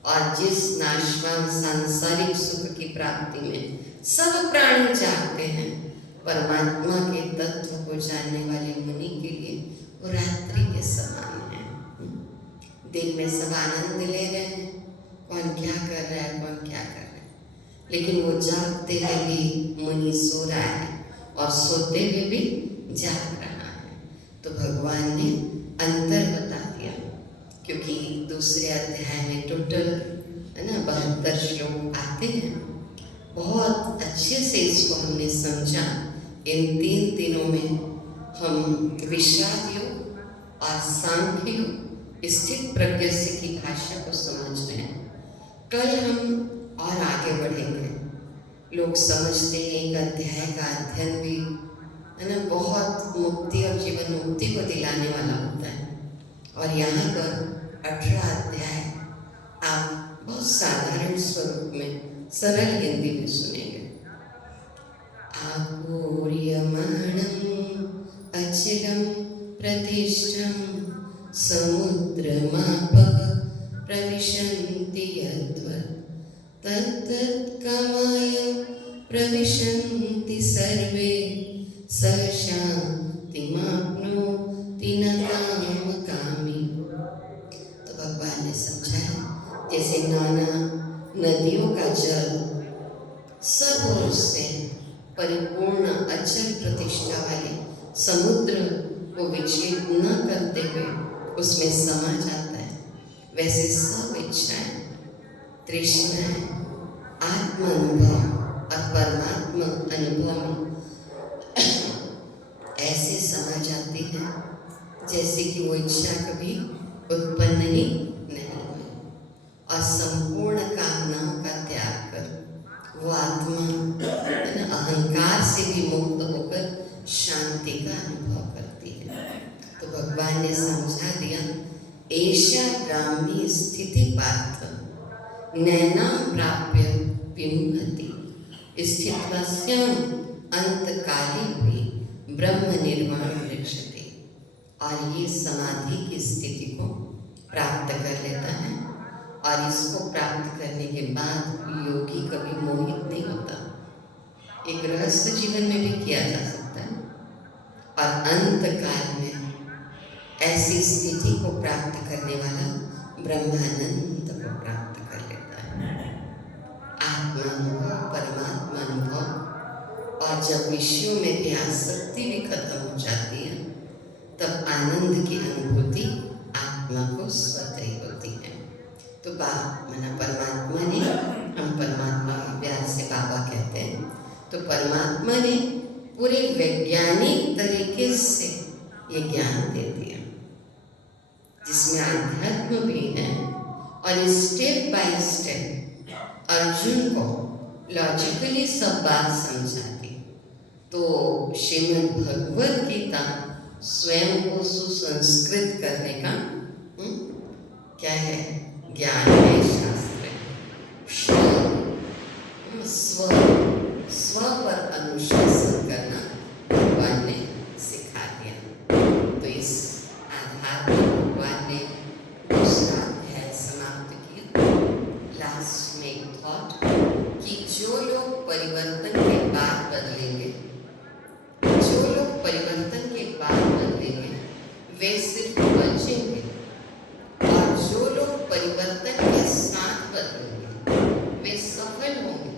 और जिस नाशवान सांसारिक सुख की प्राप्ति में सब प्राणी जागते हैं, परमात्मा के तत्व को जानने वाले मुनि के लिए वो रात्रि के समान है। दिन में सब आनंद ले रहे हैं, कौन क्या कर रहा है, कौन क्या कर रहा है, लेकिन वो जागते हुए भी मुनि सो रहा है और सोते हुए भी जाग रहा है। तो भगवान ने अंतर बता दिया, क्योंकि दूसरे अध्याय में टोटल 72 श्लोक आते हैं। बहुत अच्छे से इसको हमने समझा। इन 3 दिनों में हम विषाद योग और सांख्य योग स्थित प्रज्ञ की भाषा को समझ रहे हैं। कल हम और आगे बढ़ेंगे। लोग समझते हैं एक अध्याय का अध्ययन भी बहुत मुक्ति और जीवन मुक्ति को दिलाने वाला होता है, और यहाँ पर 18 अध्याय आप बहुत साधारण स्वरूप में सरल हिंदी में सुनेंगे। आपूर्यमाणं अचिरं प्रतिष्ठं समुद्रमापः प्रविशन्ति यद्वत् तत्तत्कामाय प्रविशन्ति सर्वे सहशान्तिमाप्नोति न कामकामी। तो भगवान ने समझाया, जैसे नाना नदियों का जल सब ओर से परिपूर्ण अचल प्रतिष्ठा वाले समुद्र को विचलित न करते हुए उसमें समा जाता है, वैसे सब इच्छाएं, तृष्णाएं आत्म अनुभव और परमात्मा अनुभव में ऐसे समा जाती है जैसे कि वो इच्छा कभी उत्पन्न ही नहीं हुई। और संपूर्ण कामनाओं का त्याग कर वो आत्मा अहंकार से भी मुक्त होकर शांति का अनुभव करती है। तो भगवान ने समझा दिया, एषा ब्राह्मी स्थिति पार्थ नैनां प्राप्य विमुहति स्थितस्याम् अंतकाले भी ब्रह्म निर्वाण लक्ष्यते। और ये समाधि की स्थिति को प्राप्त कर लेता है, और इसको प्राप्त करने के बाद योगी कभी मोहित नहीं होता। एक गृहस्थ जीवन में भी किया जा सकता है, और अंत काल में ऐसी स्थिति को प्राप्त करने वाला ब्रह्मानंद को प्राप्त कर लेता है। आत्मानुभव, परमात्मा अनुभव, और जब विषयों में भी आसक्ति भी खत्म हो जाती है, तब आनंद की अनुभूति आत्मा को स्वतः ही होती है। तो परमात्मा ने, हम परमात्मा प्यार से बाबा कहते हैं, तो परमात्मा ने पूरे वैज्ञानिक तरीके से ये ज्ञान दे दिया, जिसमें अध्यात्म भी है, और स्टेप बाय स्टेप अर्जुन को लॉजिकली सब बात समझा दी। तो श्रीमद् भगवद गीता स्वयं को सुसंस्कृत करने का क्या है, ज्ञान है, शास्त्र स्व पर अनुशासन करना भगवान ने सिखा दिया। तो इस आधार पर भगवान ने दूसरा अध्याय समाप्त किया। लास्ट में एक थॉट कि जो लोग परिवर्तन के बाद बदलेंगे, जो लोग परिवर्तन के बाद बदलेंगे वे सिर्फ बचेंगे, और जो लोग परिवर्तन के साथ बदलेंगे वे सफल होंगे,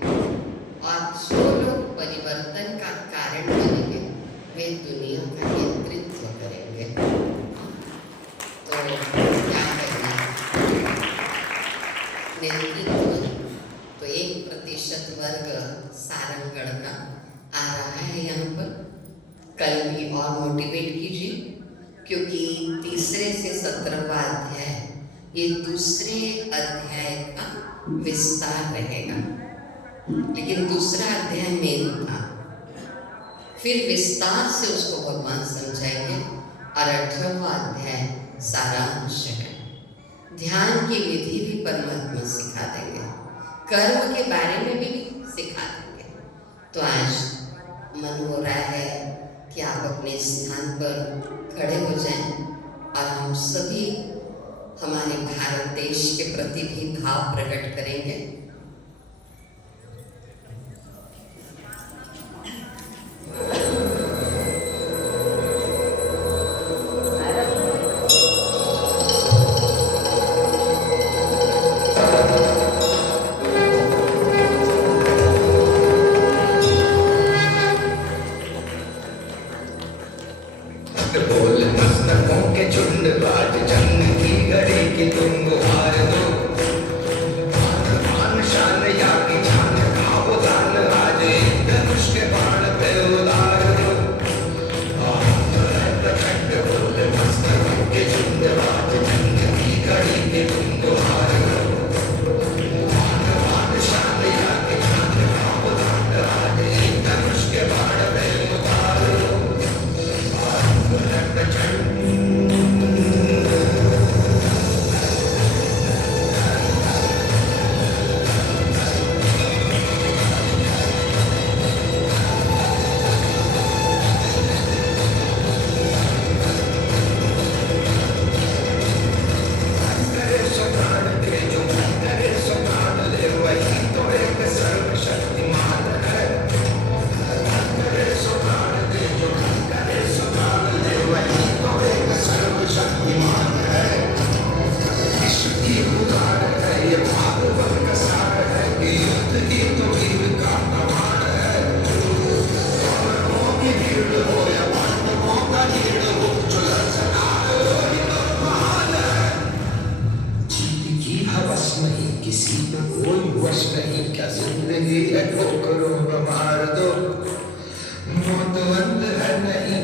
और जो लोग परिवर्तन का कारण बनेंगे वे दुनिया का नेतृत्व करेंगे। तो क्या करना, नेतृत्व। तो 1% वर्ग सारंगढ़ का आ रहा है यहाँ पर, कल भी और मोटिवेट कीजिए, क्योंकि तीसरे से 17वां अध्याय ये दूसरे अध्याय का विस्तार रहेगा। लेकिन दूसरा अध्याय मेन था, फिर विस्तार से उसको भगवान समझाएंगे। और 18वां अध्याय सारांश है। ध्यान की विधि भी परमात्मा सिखा देंगे, कर्म के बारे में भी सिखा देंगे। तो आज मन हो रहा है कि आप अपने स्थान पर खड़े हो जाएं और हम सभी हमारे भारत देश के प्रति भी भाव प्रकट करेंगे। बोल मस्तकों के झुंड बाज जंग की घड़ी की तुम गुहार दो। मान शान या की जान खाओ दान आज एक धनुष के बाण पे उतार दो। प्रचंड बोल मस्तकों के झुंड बाज जंग की घड़ी की तुम गुहार दो। मान शान या की जान खाओ दान आज एक धनुष के बाण पे उतार दो। किसी पे कोई वश नहीं, क्या जिंदगी है ठोकरों में मार दो। मौत बंद है नहीं